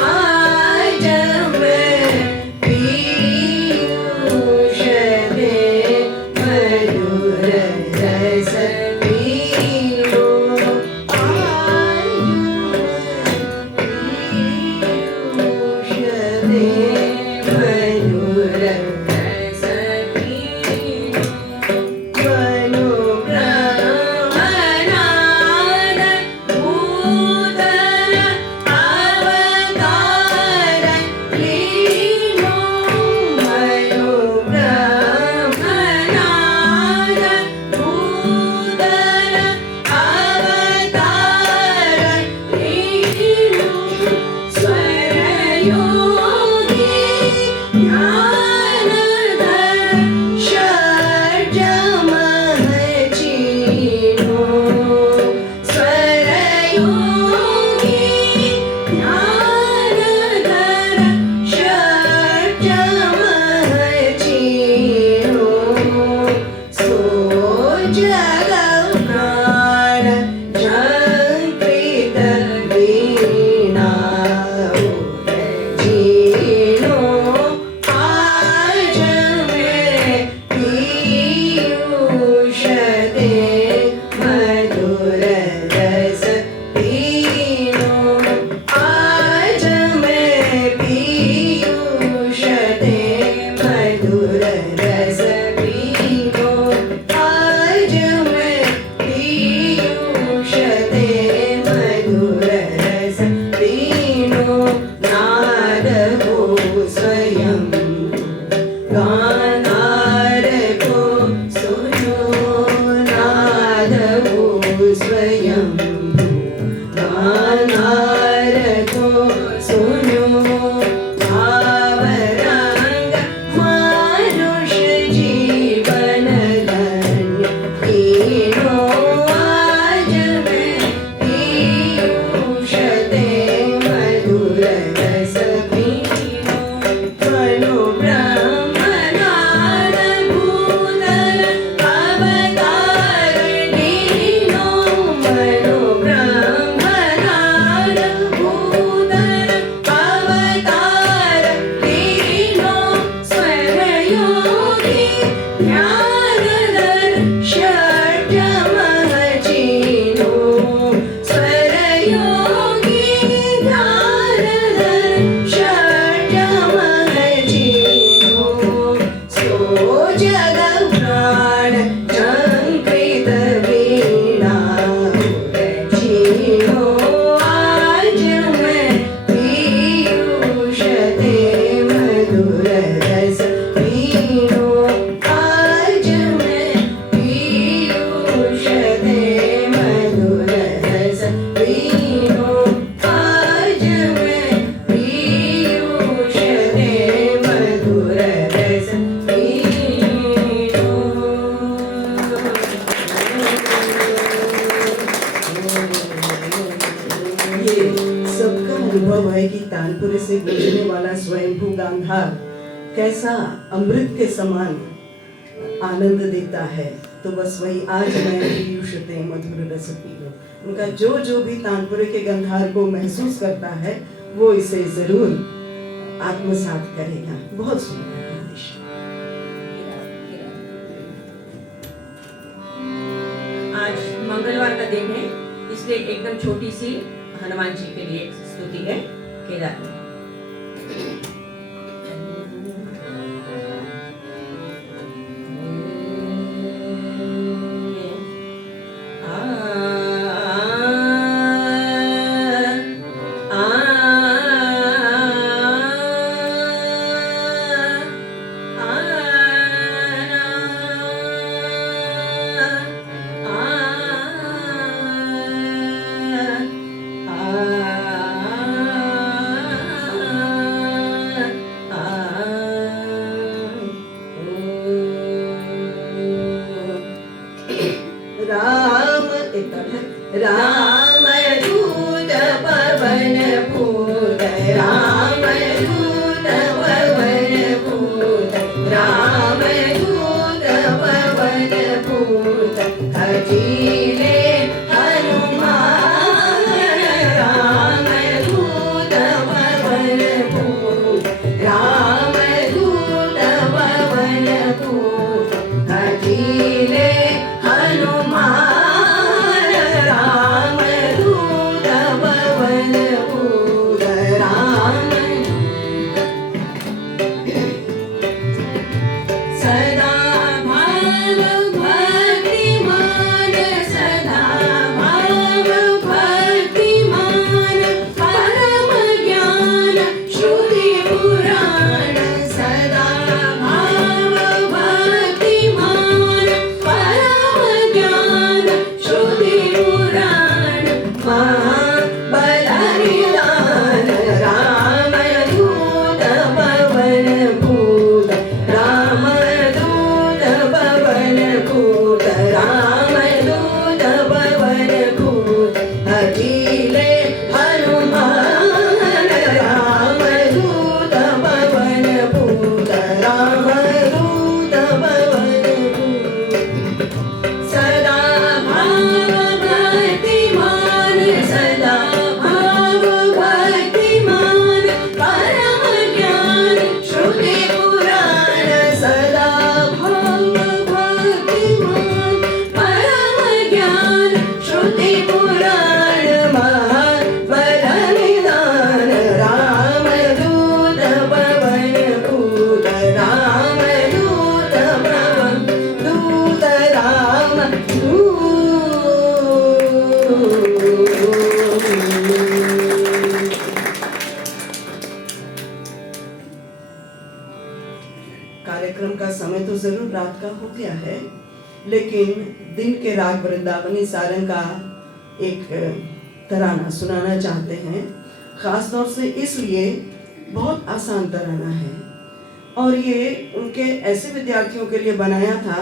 आज मैं पीयूष दे मधुर रस पियो आज मैं तानपुरे से गुजरने वाला स्वयंभू गांधार कैसा अमृत के समान आनंद देता है, तो बस वही आज मैं पीयूषते मधुर रस पीयूं। उनका जो जो भी तानपुरे के गंधार को महसूस करता है वो इसे जरूर आत्मसात करेगा। बहुत सुंदर उपदेश। आज मंगलवार का दिन है, इसलिए एकदम छोटी सी हनुमान जी के लिए स्तुति है। केदार राम राम दूत पवन पूत, राम दूत पवन पूत, राम दूत पवन पूत, खजीले हनुमान, राम दूत पवन पूत, राम दूत पवन पूत, खजीले हनुमान, राम दूत पवन पूत, राम सदा भाव भक्तिमान, सदा भाव भक्तिमान, परम ज्ञान श्रुति पुराण, सदा भाव भक्तिमान, परम ज्ञान श्रुति पुराण, महाबलनिधान, राम दूत पवन पूत, राम दूत पवन पूत, राम दूत पवन पूत, अखिले हनुमान, राम दूत पवन पूत, राम दूत पवन पूत, सदा भाव भक्तिमान, सदा भाव भक्तिमान, परम ज्ञान श्रुति पुराण, सदा भाव भक्तिमान, परम ज्ञान श्रुति पुराण, महाबलनिधान, राम दूत पवन पूत, राम दूत पवन दूत, राम कार्यक्रम का समय तो जरूर रात का हो गया है, लेकिन दिन के राग वृंदावनी सारंग का एक तराना सुनाना चाहते हैं। खास तौर से इसलिए बहुत आसान तराना है और ये उनके ऐसे विद्यार्थियों के लिए बनाया था,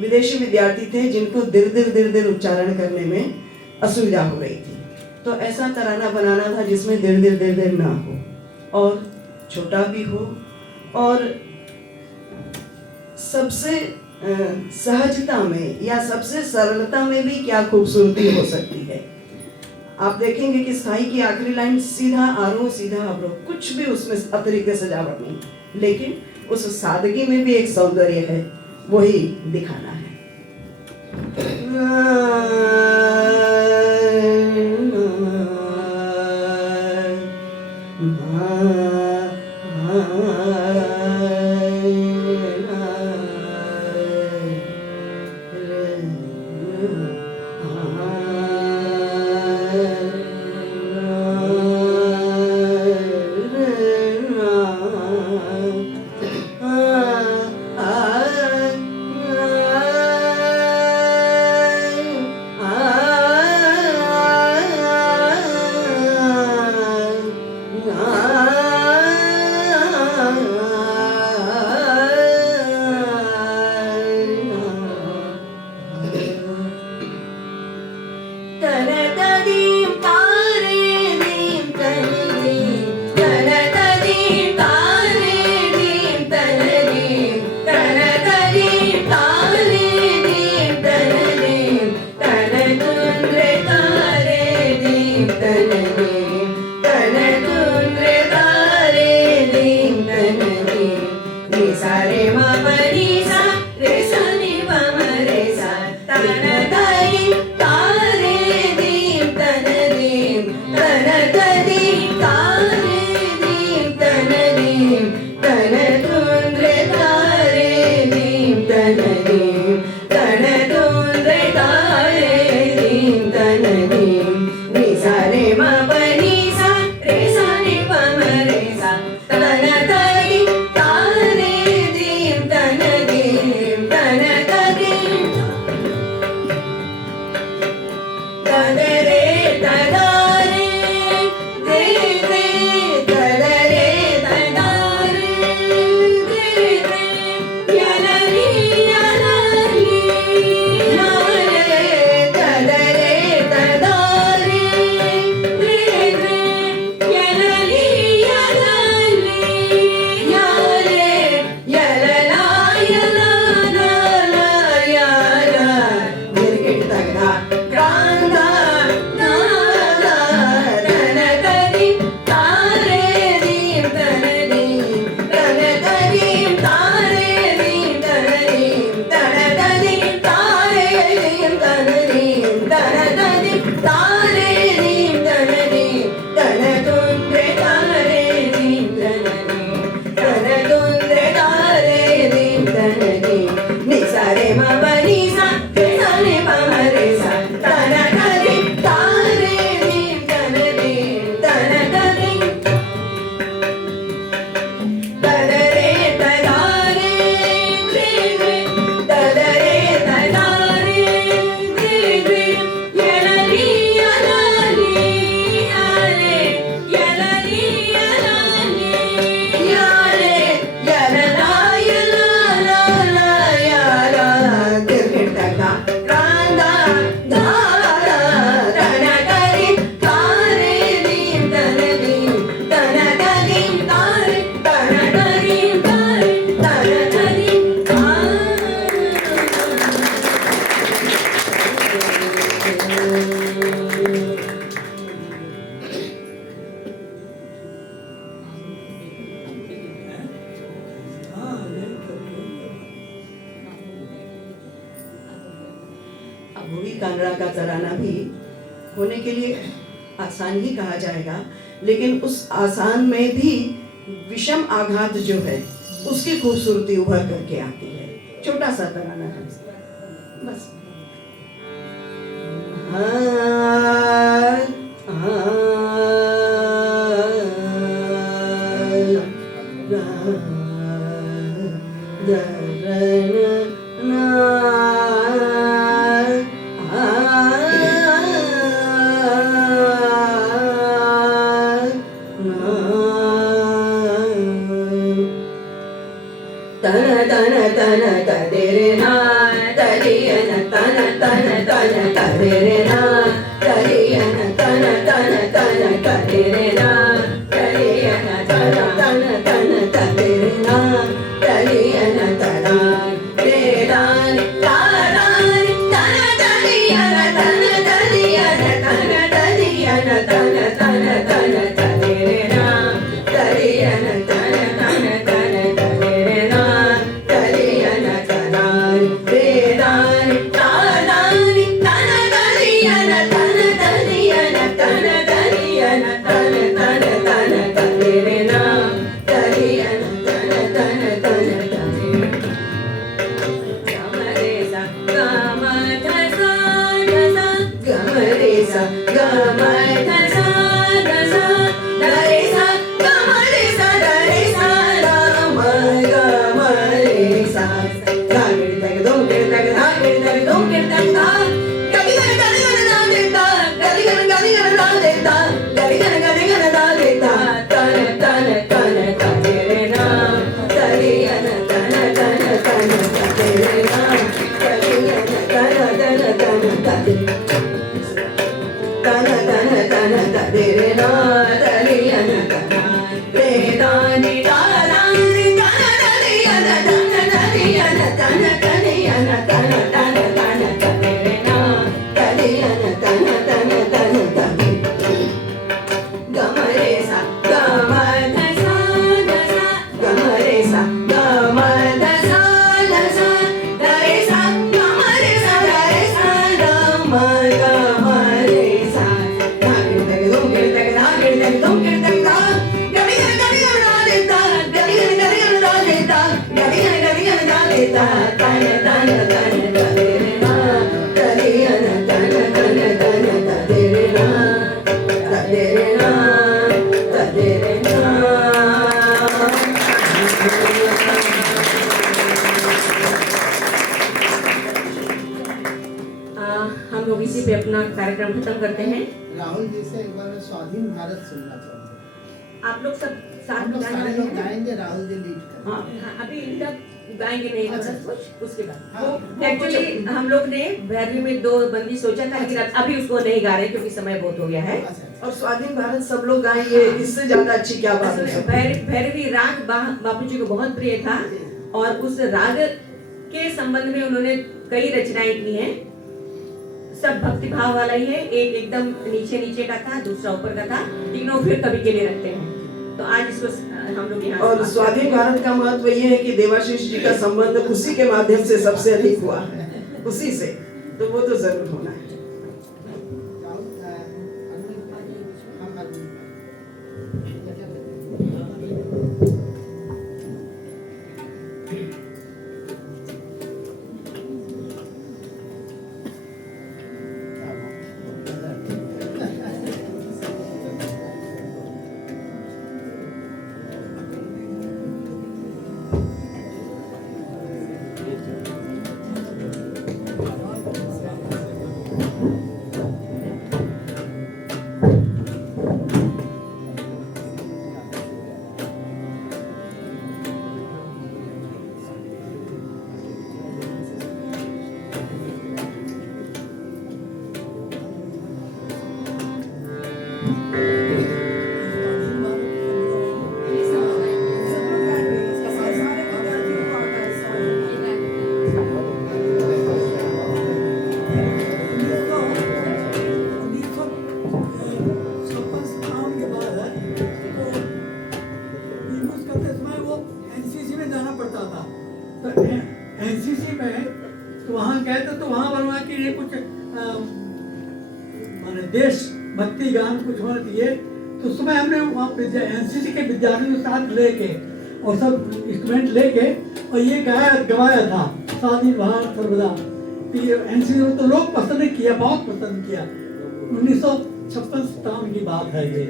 विदेशी विद्यार्थी थे जिनको दिर उच्चारण करने में असुविधा हो रही थी, तो ऐसा तराना बनाना था जिसमें दिर ना हो और छोटा भी हो और सबसे सहजता में या सबसे सरलता में भी क्या खूबसूरती हो सकती है। आप देखेंगे कि स्थाई की आखिरी लाइन सीधा आरोह सीधा अवरोह, कुछ भी उसमें अतिरिक्त सजावट नहीं, लेकिन उस सादगी में भी एक सौंदर्य है, वही दिखाना है। तदारे रे रे तदरे तदारे रे रे यलरी यलरी यारे तदरे तदारे रे रे यलरी यलरी यारे यलला यलला यारा गिरगिट तगड़ा क्रांदा नाला तनकरी तारे दीप तनदीप तनकरीम तारे दीप तनदीप तनदीप तारे दीप तनदीप तनदीप तारे दीप तनदीप तनतुंद्रे तारे दीप तनदीप तनतुंद्रे तारे दीप तनदीप निसारे मबनीसा निसारे ममरेसा तनदीप तारे दीप तनदीप तनदीप तदरे तदारे रे रे तदरे तदारे रे रे यलरी यलरी यारे यलरी यलरी यारे यलला यलला यारा गिरगिट तगड़ा क्रांदा धारा तनकरी तारे दीप तनदीप तनदीप तारे तनदीप तारे तनदीप अबोही कांगड़ा का तराना भी होने के लिए आसान ही कहा जाएगा, लेकिन उस आसान में भी विषम आघात जो है उसकी खूबसूरती उभर करके आती है। छोटा सा तराना है बस। तन तन तन तदेरे ना तलियन तन तन तन तदेरे ना तलियन तन तन तन तदेरे ना तलियन तन तन तन तदेरे ना तलियन तना तेरान तारान तन तलियन तन तलियन तन तलियन तन तन तन तदेरे ना तलियन तन तन तन तदेरे ना तलियन तना तेरान तारान तन तलियन तन तलियन तन तलियन तन तन तन तदेरे ना तलियन तन तन तन तदेरे गमरेसा गमधसा धसा गमरेसा गमधसा धसा दरेसा गमरेसा दरेसा राम गमरेसा गागिड़ तक दो गिड़ तक धागिड़ तक दो गिड़ तक धा गली गन दा देता गली गन दा देता गली गन दा देता तन तन तन तदेरे ना तलियन तन तन तन तदेरे ना तलियन तन तन तन तदेरे तन तन तन तदेरे ना तलियन तना वेदानि तारानि तन तलियन तन तलियन तन तलियन तन तन तन तदेरे ना तलियन तन तन तन तदेरे गमरेसा गमधसा धसा गमरेसा गमधसा धसा दरेसा गमरेसा दरेसा राम गमरेसा धागिड़ तक दो गिड़ तक धागिड़ तक दो गिड़ तक धा गली गन दा देता गली गन दा देता गली गन दा देता तन तन तन तदेरे ना तलियन तन तन तन तदेरे ना तदेरे ना तदेरे ना। हम लोग इसी पे अपना कार्यक्रम खत्म करते हैं। राहुल जी से एक बार मैं स्वाधीन भारत सुनना चाहता हूँ। आप लोग सब साथ हम में लोग गाने सारे वाले लोग हैं ना? गाएंगे, राहुल जी लीड करेंगे। हाँ, अभी इनका गाएंगे नहीं तो अच्छा। बस कुछ उसके बाद हाँ। एक्चुअली हम लोग ने भैरवी में 2 बंदी सोचा था, लेकिन अभी उसको नहीं गा रहे क्योंकि समय बहुत हो गया है। अच्छा। और स्वाधीन भारत सब लोग गाएंगे, इससे ज्यादा अच्छी क्या बात हो सकती है। भैरवी राग बापू जी को बहुत प्रिय था और उस राग के संबंध में उन्होंने कई रचनाएं की हैं। सब भक्ति भाव वाला ही है, एक एकदम नीचे नीचे का था, दूसरा ऊपर का था, तीनों फिर कभी के लिए रखते हैं। तो आज इसको हम लोग यहाँ और स्वाधीन भारत का महत्व ये है कि देवाशीष जी का संबंध उसी के माध्यम से सबसे अधिक हुआ, उसी से, तो वो तो जरूर होना है। राहुल, हम अरविंद। एनसीसी में तो वहाँ गए थे तो वहाँ बनवा के ये कुछ माने देश भक्ति गान कुछ होना चाहिए। तो उस समय हमने वहाँ एनसीसी के विद्यार्थियों के साथ लेके और सब इंस्ट्रूमेंट लेके और ये गवाया था स्वाधीन भारत सर्वदा। एनसीसी में तो लोग पसंद किया, बहुत पसंद किया। 1956-57 की बात है ये।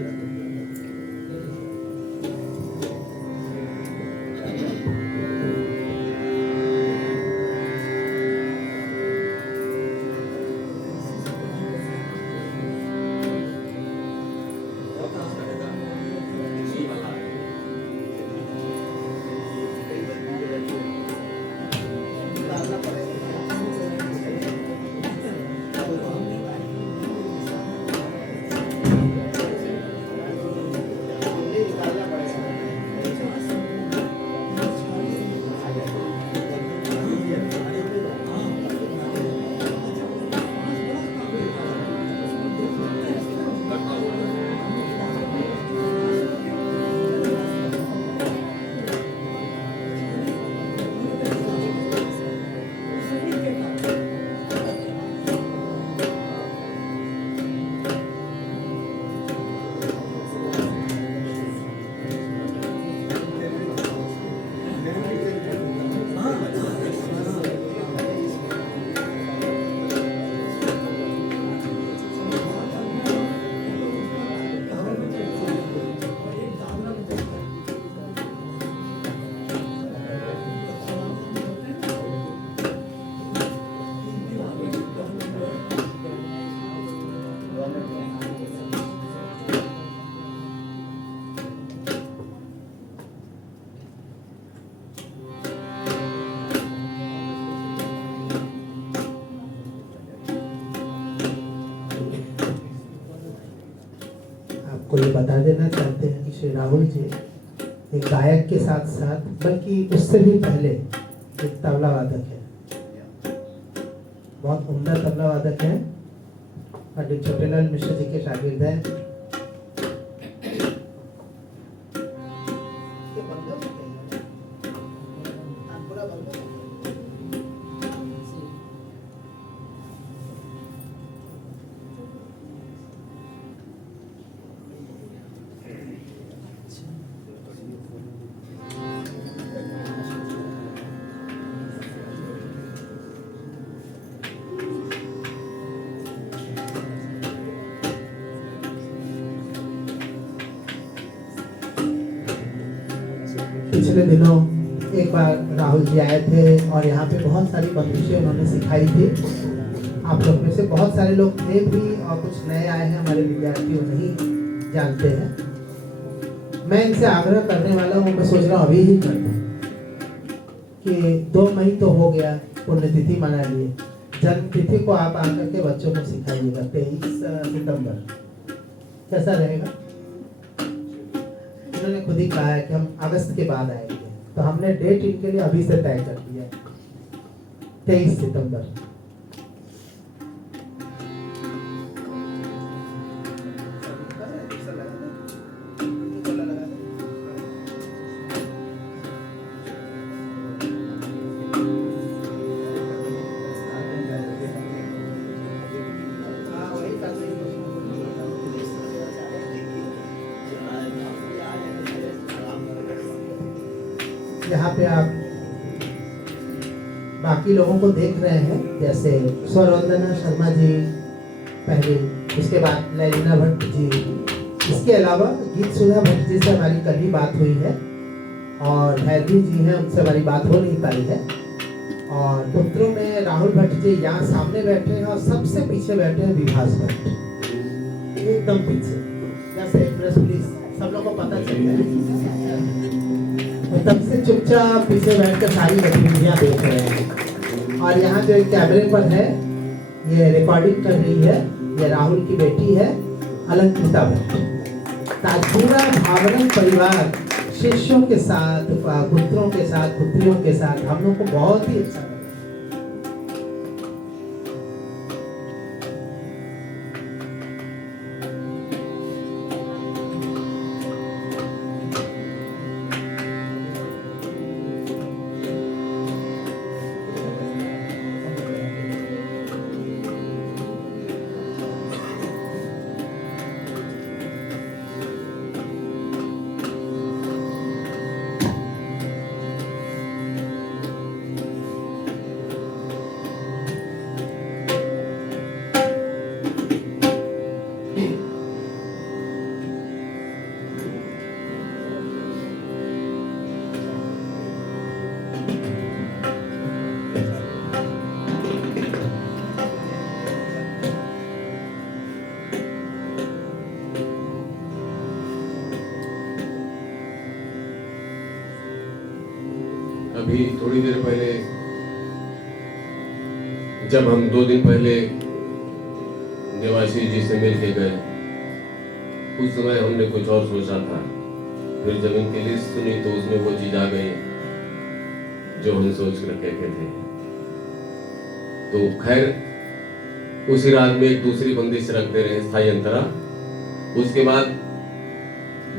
आपको ये बता देना चाहते हैं कि श्री राहुल जी एक गायक के साथ साथ, बल्कि उससे भी पहले एक तबला वादक है, बहुत उम्दा तबला वादक है। पंडित छोटेलाल मिश्र जी के शागिर्द हैं। पिछले दिनों एक बार राहुल जी आए थे और यहाँ पे बहुत सारी बंदिशें उन्होंने सिखाई थी। आप लोग में से बहुत सारे लोग थे भी और कुछ नए आए हैं हमारे विद्यार्थी, वो नहीं जानते हैं। मैं इनसे आग्रह करने वाला हूँ, मैं सोच रहा हूँ अभी ही कर दूँ कि 2 मई तो हो गया, पुण्यतिथि मना लिए, जन्म तिथि को आप आकर के बच्चों को सिखाइएगा 23 सितंबर, कैसा रहेगा? उन्होंने खुद ही कहा है कि हम अगस्त के बाद आएंगे, तो हमने डेट इनके लिए अभी से तय कर दिया है, 23 सितंबर। यहाँ पे आप बाकी लोगों को देख रहे हैं, जैसे स्वरवंदना शर्मा जी पहले, उसके बाद लैलिना भट्ट जी, इसके अलावा गीत सुधा भट्ट जी से हमारी कल ही बात हुई है, और भैरवी जी हैं, उनसे हमारी बात हो नहीं पाई है। और पुत्रों में राहुल भट्ट जी यहाँ सामने बैठे हैं, और सबसे पीछे बैठे हैं विभास भट्ट, एकदम पीछे, जैसे प्रेस प्लीज सब लोगों को पता चलता है, तब से चुपचाप पीछे बैठकर सारी गतिविधियां देख रहे हैं। और यहाँ जो एक कैमरे पर है, ये रिकॉर्डिंग कर रही है, ये राहुल की बेटी है अलंकृता भट्ट। पूरा भावनम परिवार शिष्यों के साथ, पुत्रों के साथ, पुत्रियों के साथ हम लोग को बहुत ही अच्छा लगा। अभी थोड़ी देर पहले, जब हम 2 दिन पहले देवाशीष जी से मिल के गए, उस समय हमने कुछ और सोचा था, फिर जब इनकी लिस्ट सुनी तो उसमें वो चीज आ गई जो हम सोच कर रखे थे। तो खैर उसी रात में एक दूसरी बंदिश रखते रहे, स्थायी अंतरा। उसके बाद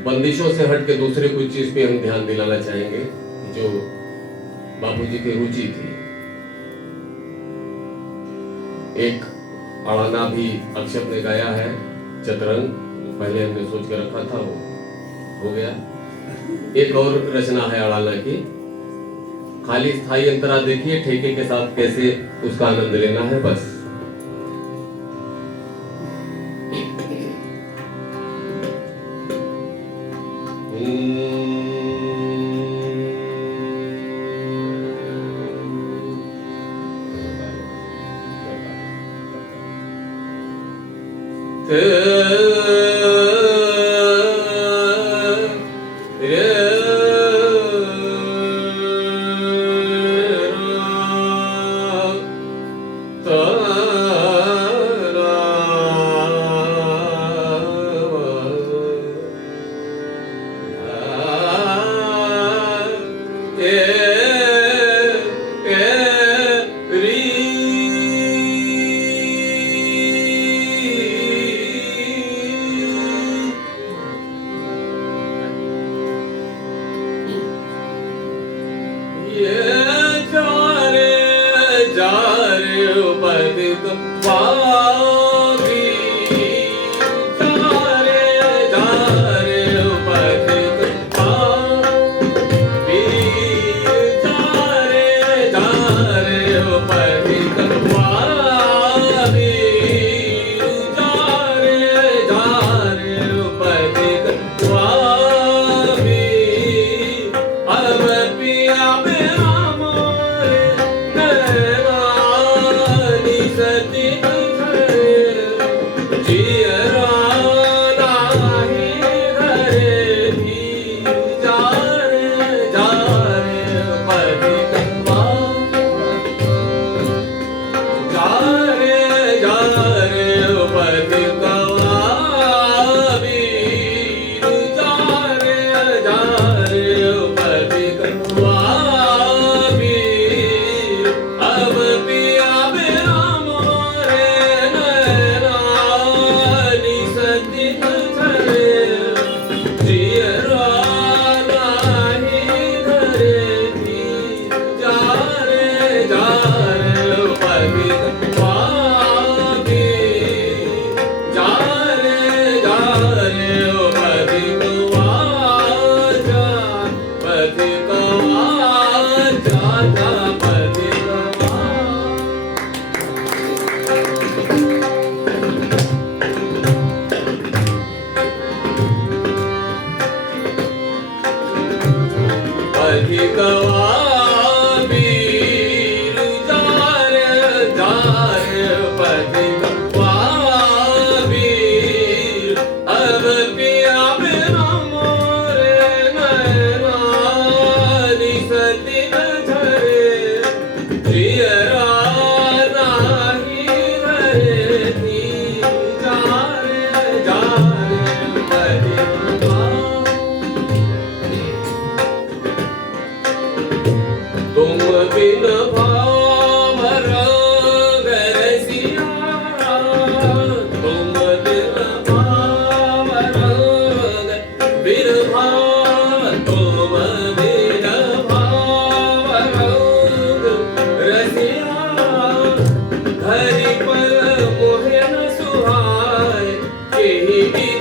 बंदिशों से हट के दूसरे कुछ चीज पे हम ध्यान दिलाना चाहेंगे जो बापूजी की रुचि थी। एक अड़ाना भी अक्षत ने गाया है, चतरंग, पहले हमने सोच कर रखा था, वो हो गया। एक और रचना है अड़ाना की, खाली स्थायी अंतरा देखिए, ठेके के साथ कैसे उसका आनंद लेना है, बस। तो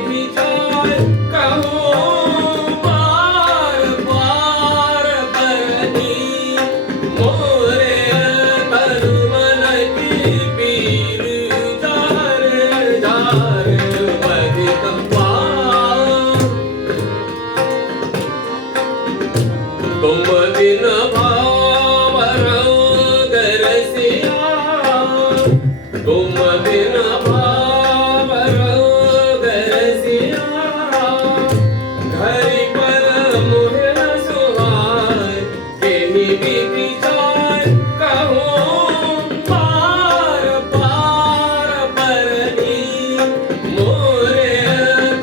विचार कहूँ बार बार करनी मोरे तन मन की पीर जार जार बधिक पार तुम बिन भाव रंग रसिया तुम बिन भाव रंग रसिया घरी पर मोहे न सुहाय केहि विचार कहूँ पार पार परनी मोरे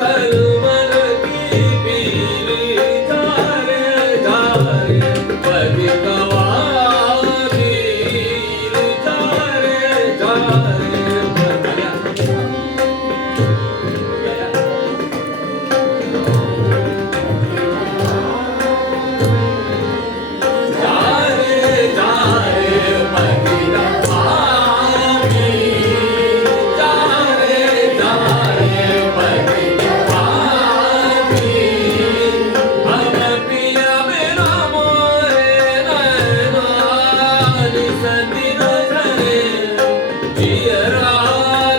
तन मन की पीर जार जार बधिक वादीर जार जार जारे जारे बधिक वादी जारे जारे बधिक वादी अब पिया बिना मोरे नैना निसंदिन झरे जियरा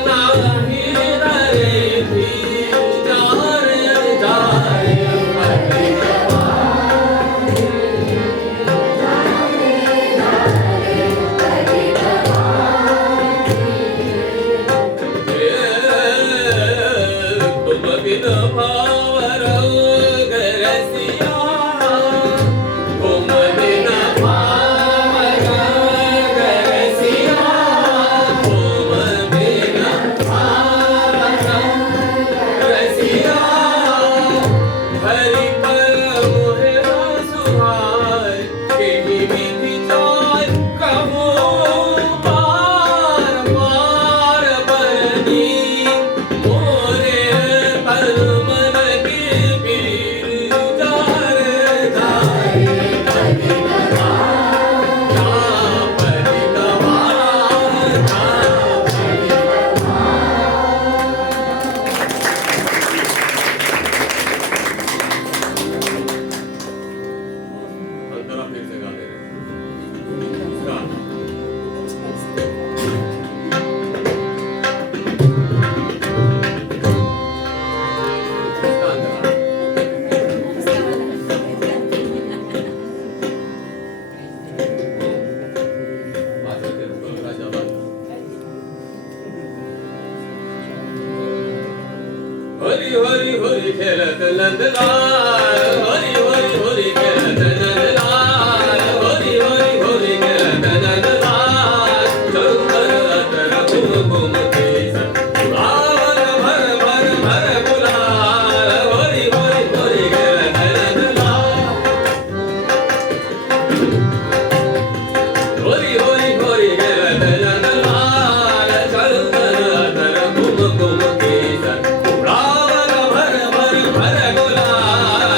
नाही रे भी जारे जारे बधिक तुम बिन भाव रंग रसिया तुम बिन भाव रंग रसिया तुम बिन भाव रंग रसिया हरि पर मोहे न सुहाय केहि विचार कहूँ बार बार बरनी मोरे तन मन की पीर जार जार बधिक वार बधिक वार अंतरा फिर से गा दे रहे गा इसका अंतरा बात करते रुको राजा बात हरि हरि हरि खेलत नंदलाल हरि हरि हरि खेलत नंदलाल हरि हरि हरि खेलत नंदलाल चंदन अतर कुमकुम केसर गुलाल भर भर भर गुलाल हरि हरि हरि खेलत नंदलाल हरि हरि हरि खेलत नंदलाल चंदन अतर कुमकुम केसर गुलाल भर भर भर गुलाल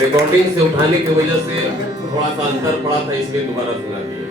रिकॉर्डिंग से उठाने की वजह से थोड़ा सा अंतर पड़ा था, इसलिए दोबारा सुना दिए।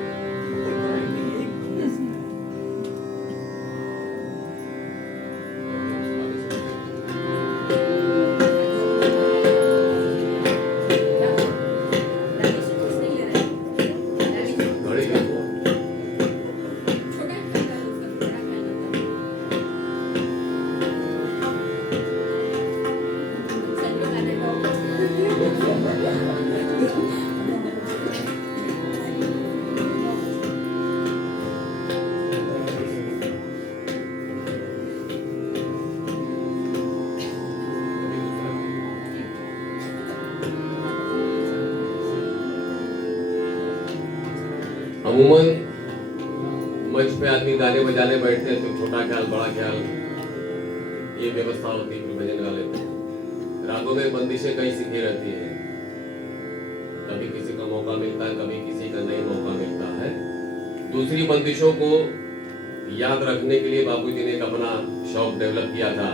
अमूमन मंच पे आदमी गाने बजाने बैठते हैं तो छोटा ख्याल बड़ा ख्याल ये व्यवस्था होती है भजन गाने में। रागों में बंदिशें कई सीखी रहती हैं, कभी किसी का मौका मिलता है, कभी किसी का नहीं मौका मिलता है। दूसरी बंदिशों को याद रखने के लिए बाबूजी ने एक अपना शौक डेवलप किया था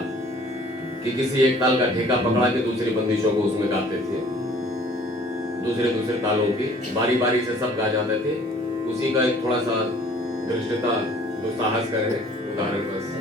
कि किसी एक ताल का ठेका पकड़ा के दूसरी बंदिशों को उसमें गाते थे। दूसरे तालों की बारी बारी से सब गा जाते थे। उसी का एक थोड़ा सा दृष्टता दुस्साहस करें उदाहरण बस।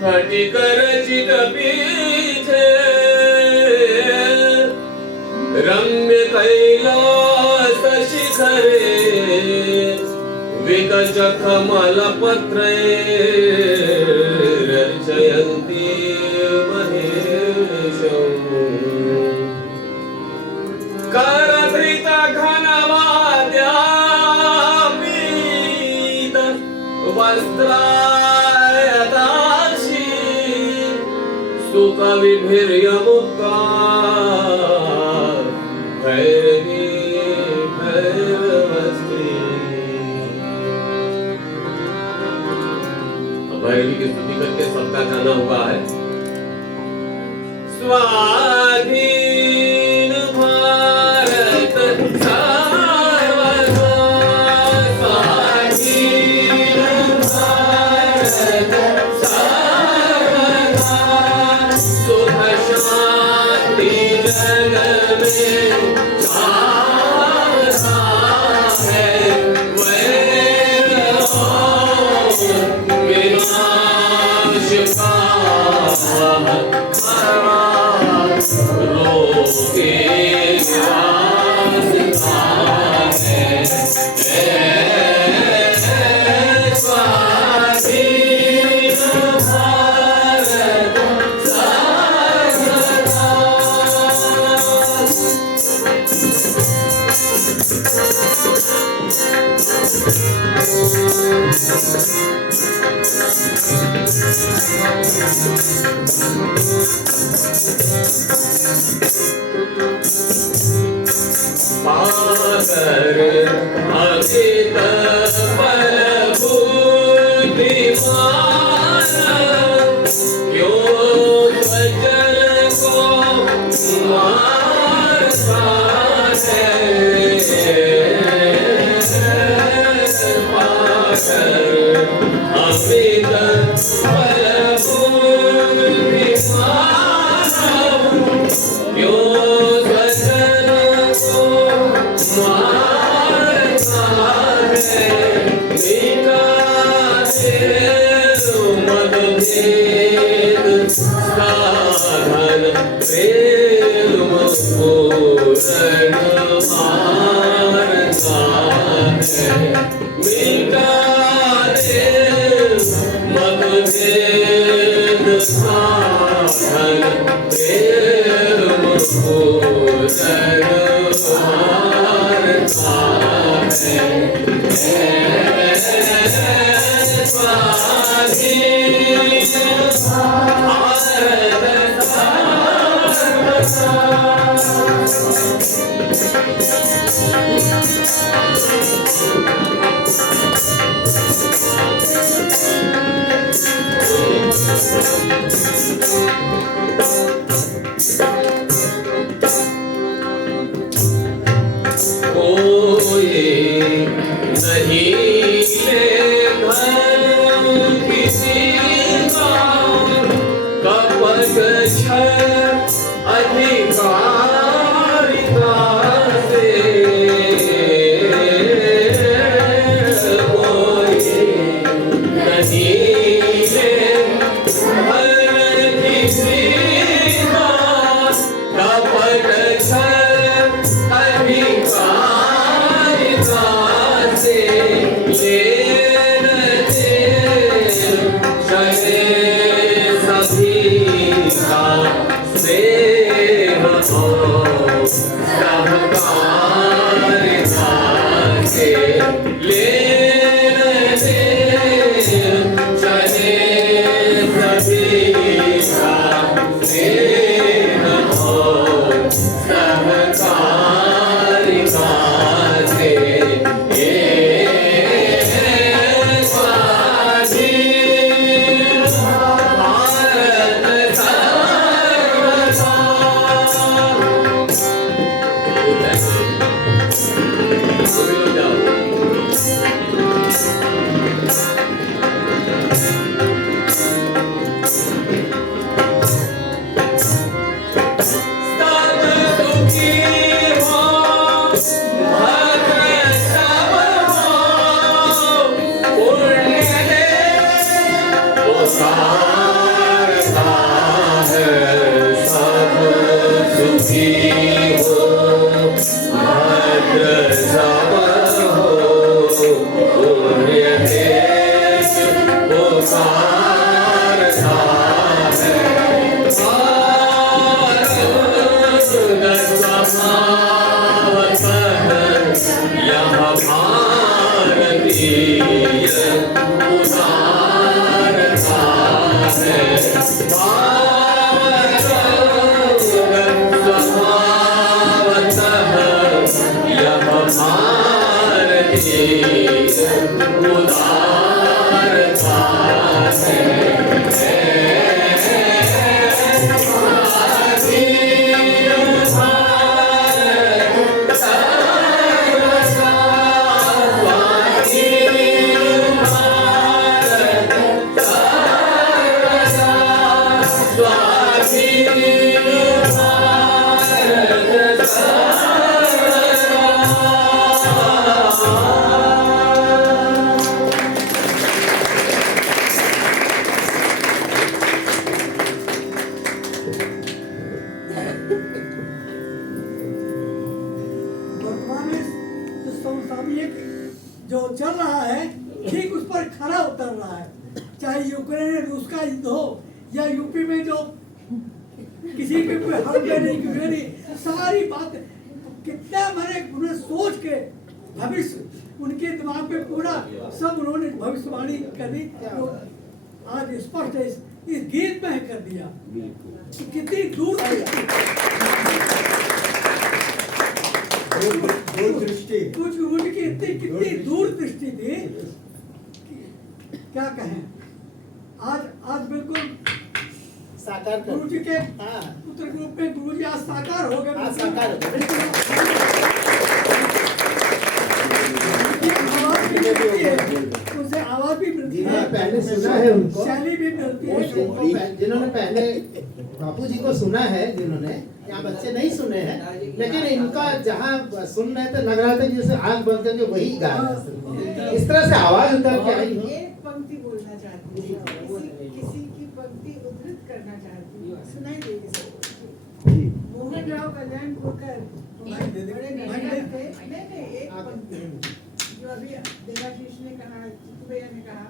स्फटिकरचित पीठे रम्य कैलास शिखरे विकच कमलपत्रे रचयन्ति महेशम् करधृत घनवाद्या पीत वस्त्रायदाक्षी सुकविभिर्यमुक्ता भैरवी भैरवस्त्री। भैरवी की स्तुति करके सबका गाना हुआ है। स्वाधीन भारत सर्वदा, स्वाधीन भारत सर्वदा, सुख शांति जग में छाता है, वैर और विनाश का रोके वास्ता है। स्वाधीन भारत सर्वदा। पाकर अमित परभूति माना, क्यों सज्जन को मारता है। पाकर अमित परभूति माना, क्यों साधन प्रेम पूर्ण मारता है। मिटा दे मतभेद साधन प्रेम पूर्ण मारता है। कोई नहीं ले धन किसी का, कपट छल अधिकारिता से। कोई नहीं ले धन किसी का, कपट छल अधिकारिता से। लेन देन चले सभी का स्नेह और सहकारिता से। लेन देन चले सभी का स्नेह और सहकारिता से। जो चल रहा है ठीक उस पर खरा उतर रहा है, चाहे यूक्रेन रूस का युद्ध हो या यूपी में जो किसी के कोई हल नहीं, सारी बात कितना मैंने उन्हें सोच के भविष्य उनके दिमाग पे पूरा सब उन्होंने भविष्यवाणी करी। तो आज स्पष्ट है इस गीत में कर दिया। कितनी दूर दृष्टि कुछ उनकी इतनी कितनी दूर दृष्टि थी क्या कहें। आज बिल्कुल साकार कर गुरु जी के हाँ पुत्र के रूप में गुरु जी आज साकार हो गए। हाँ, साकार हो गए। उनसे आवाज भी मिलती जिन्होंने है, पहले सुना है उनको, शैली भी मिलती है। जिन्होंने पहले बापूजी को सुना है, जिन्होंने यहाँ बच्चे नहीं सुने हैं, लेकिन इनका जहाँ सुन रहे थे लग रहा था कि जैसे आंख बंद करके वही गा रहे हैं। इस तरह से आवाज उतर के आई। एक पंक्ति बोलना चाहती हूँ, किसी की पंक्ति उद्धृत करना चाहती हूँ, सुनाई देगी। मोहन राव कल्याणपुरकर बड़े नायक थे। नहीं एक पंक्ति जो अभी देवाशीष ने कहा, चित्तू भैया ने कहा,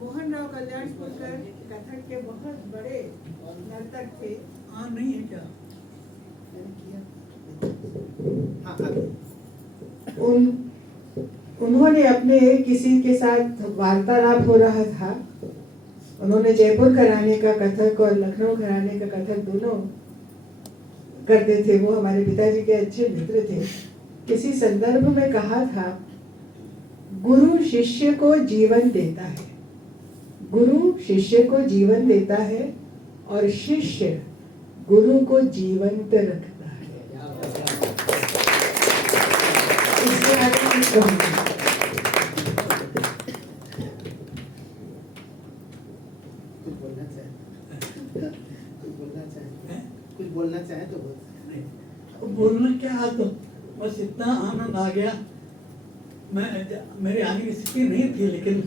मोहन राव कल्याणपुरकर कथक के बहुत बड़े नर्तक थे। हाँ नहीं है क्या? उन्होंने अपने किसी के साथ वार्तालाप हो रहा था, उन्होंने जयपुर घराने का कथक और लखनऊ घराने का कथक दोनों करते थे। वो हमारे पिताजी के अच्छे मित्र थे। किसी संदर्भ में कहा था, गुरु शिष्य को जीवन देता है, गुरु शिष्य को जीवन देता है और शिष्य गुरु को जीवंत रखता है। इसके आगे कुछ कहूंगी। कुछ बोलना चाहे तो बोल सकते हैं। बोलना क्या, तो बस इतना आनंद आ गया। मेरे आने की स्थिति नहीं थी, लेकिन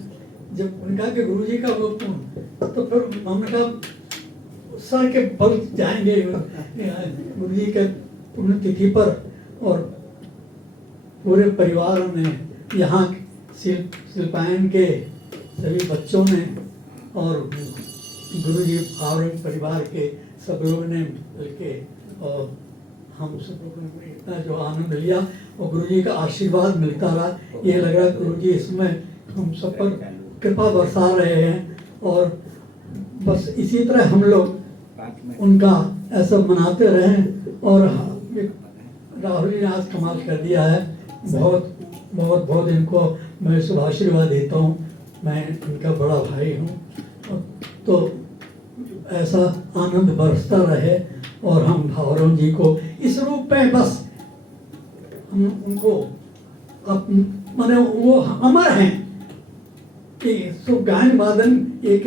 जब उनका के गुरु जी का वो तो फिर हमने कहा सर के बल जाएंगे गुरु जी के पुण्यतिथि पर। और पूरे परिवार ने, यहाँ शिल्पायन के सभी बच्चों ने और गुरु जी और परिवार के सब लोगों ने मिलके और हम सब लोगों ने इतना जो आनंद लिया और गुरु जी का आशीर्वाद मिलता रहा। ये लग रहा है गुरु जी इसमें हम सब पर कृपा बरसा रहे हैं। और बस इसी तरह हम लोग उनका ऐसा मनाते रहें। और राहुल जी ने आज कमाल कर दिया है। बहुत बहुत बहुत इनको मैं शुभ आशीर्वाद देता हूँ। मैं इनका बड़ा भाई हूँ। तो ऐसा आनंद बरसता रहे और हम भावराम जी को इस रूप में बस हम उनको माने वो अमर हैं कि तो गायन वादन एक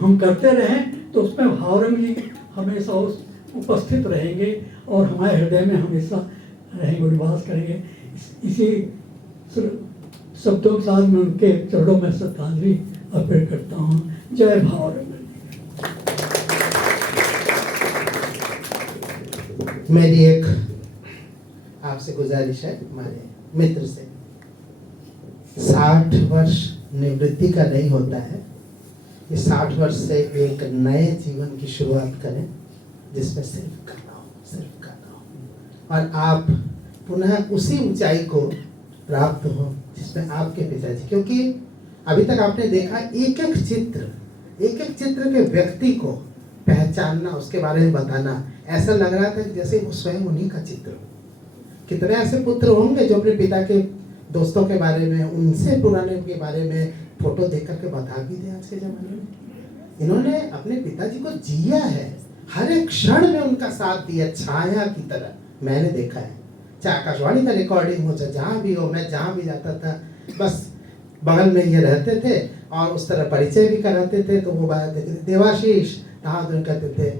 हम करते रहें तो उसमें भावराम जी हमेशा उपस्थित रहेंगे और हमारे हृदय में हमेशा रहेंगे, निवास करेंगे। इसी शब्दों के साथ मैं उनके चरणों में श्रद्धांजलि अर्पित करता हूँ। जय भावराम। मेरी एक आपसे गुजारिश है, हमारे मित्र से, 60 वर्ष निवृत्ति का नहीं होता है। ये 60 वर्ष से एक नए जीवन की शुरुआत करें जिसमें सिर्फ करना हो और आप पुनः उसी ऊंचाई को प्राप्त हो जिसमें आपके पिताजी, क्योंकि अभी तक आपने देखा एक एक चित्र के व्यक्ति को पहचानना, उसके बारे में बताना, ऐसा लग रहा था कि जैसे वो स्वयं उन्हीं का चित्र हो। कितने ऐसे पुत्र होंगे जो अपने पिता के दोस्तों के बारे में, उनसे पुराने के बारे में फोटो देख करके बता भी दे। आज के जमाने में इन्होंने अपने पिताजी को जिया है, हर एक क्षण में उनका साथ दिया, छाया की तरह मैंने देखा है। चाहे आकाशवाणी का रिकॉर्डिंग हो, चाहे जहाँ भी हो, मैं जहाँ भी जाता था बस बगल में ये रहते थे और उस तरह परिचय भी कराते थे। तो वो बात कहते थे देवाशीष, कहाँ तो कहते थे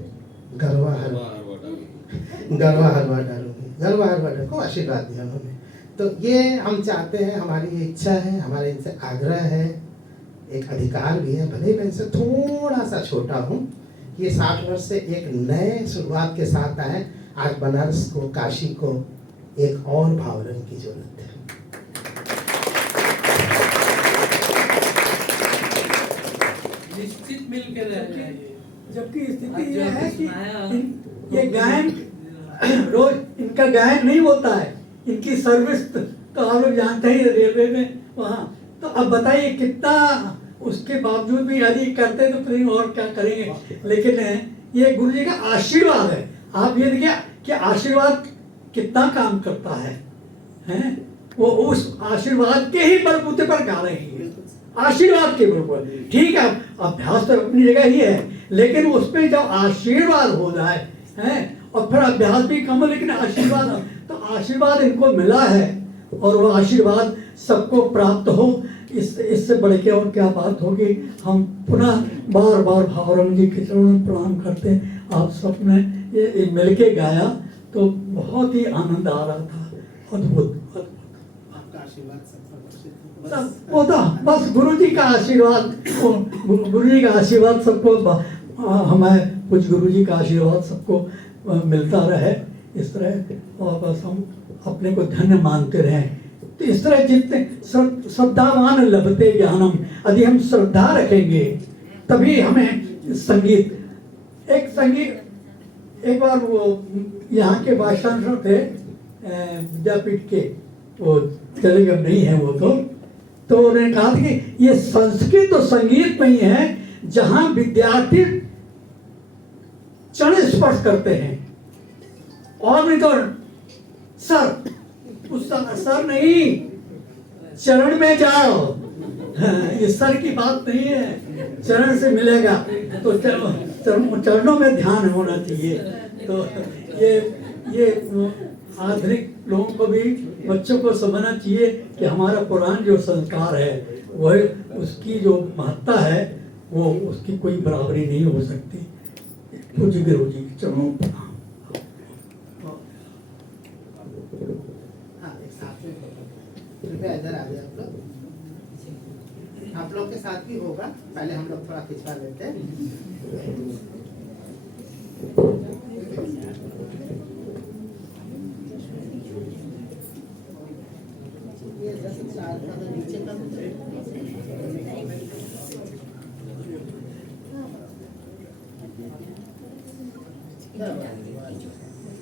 गरवा हलवा डालूंगी, गरवा हलवा डालूंगी। को आशीर्वाद दिया उन्होंने। तो ये हम चाहते हैं, हमारी ये इच्छा है, हमारे इनसे आग्रह है, एक अधिकार भी है, भले मैं इनसे थोड़ा सा छोटा हूँ। ये 60 वर्ष से एक नए शुरुआत के साथ आए। आज बनारस को, काशी को एक और भावरंग की जरूरत है। निश्चित मिलकर रहे। जबकि स्थिति यह है कि ये गायन रोज इनका गायन नहीं होता है, इनकी सर्विस तो आप लोग जानते ही रेलवे में वहाँ। तो अब बताइए कितना उसके बावजूद भी यदि करते तो फिर और क्या करेंगे। लेकिन ये गुरु जी का आशीर्वाद है। आप ये देखिए कि आशीर्वाद कितना काम करता है, हैं? वो उस आशीर्वाद के ही बलबूते पर गा रहे हैं, आशीर्वाद के बलबूते। ठीक है, अभ्यास तो अपनी जगह ही है, लेकिन उसमें जब आशीर्वाद हो जाए, हैं, और फिर अभ्यास भी कम हो, लेकिन आशीर्वाद, तो आशीर्वाद इनको मिला है और वो आशीर्वाद सबको प्राप्त हो। इससे बढ़ के और क्या बात होगी। हम पुनः बार बार भावरंग जी के चरणों में प्रणाम करते हैं। आप सबने ये मिलके गाया तो बहुत ही आनंद आ रहा था, अद्भुत अद्भुत। आपका आशीर्वाद वो तो बस गुरु जी का आशीर्वाद, गुरु जी का आशीर्वाद सबको, हमें कुछ गुरु जी का आशीर्वाद सबको मिलता रहे इस तरह, और बस हम अपने को धन्य मानते रहें। तो इस तरह जितने श्रद्धावान लभते ज्ञानम, यदि हम श्रद्धा रखेंगे तभी हमें संगीत, एक बार वो यहाँ के भाषांतर थे विद्यापीठ के, वो चले गए नहीं है वो, तो उन्होंने कहा था कि ये संस्कृत और संगीत में ही है जहाँ विद्यार्थी चरण स्पर्श करते हैं, और नहीं तो सर, उस सर नहीं, चरण में जाओ। ये सर की बात नहीं है, चरण से मिलेगा, तो चरणों में ध्यान होना चाहिए। तो ये आधुनिक लोगों को भी, बच्चों को समझना चाहिए कि हमारा पुरान जो संस्कार है वह, उसकी जो महत्ता है वो, उसकी कोई बराबरी नहीं हो सकती। पूज्य गुरु जी के चरणों पर कृपया इधर आ जाए आप लोग के साथ भी होगा। पहले हम लोग थोड़ा खिंचवा लेते हैं। नीचे का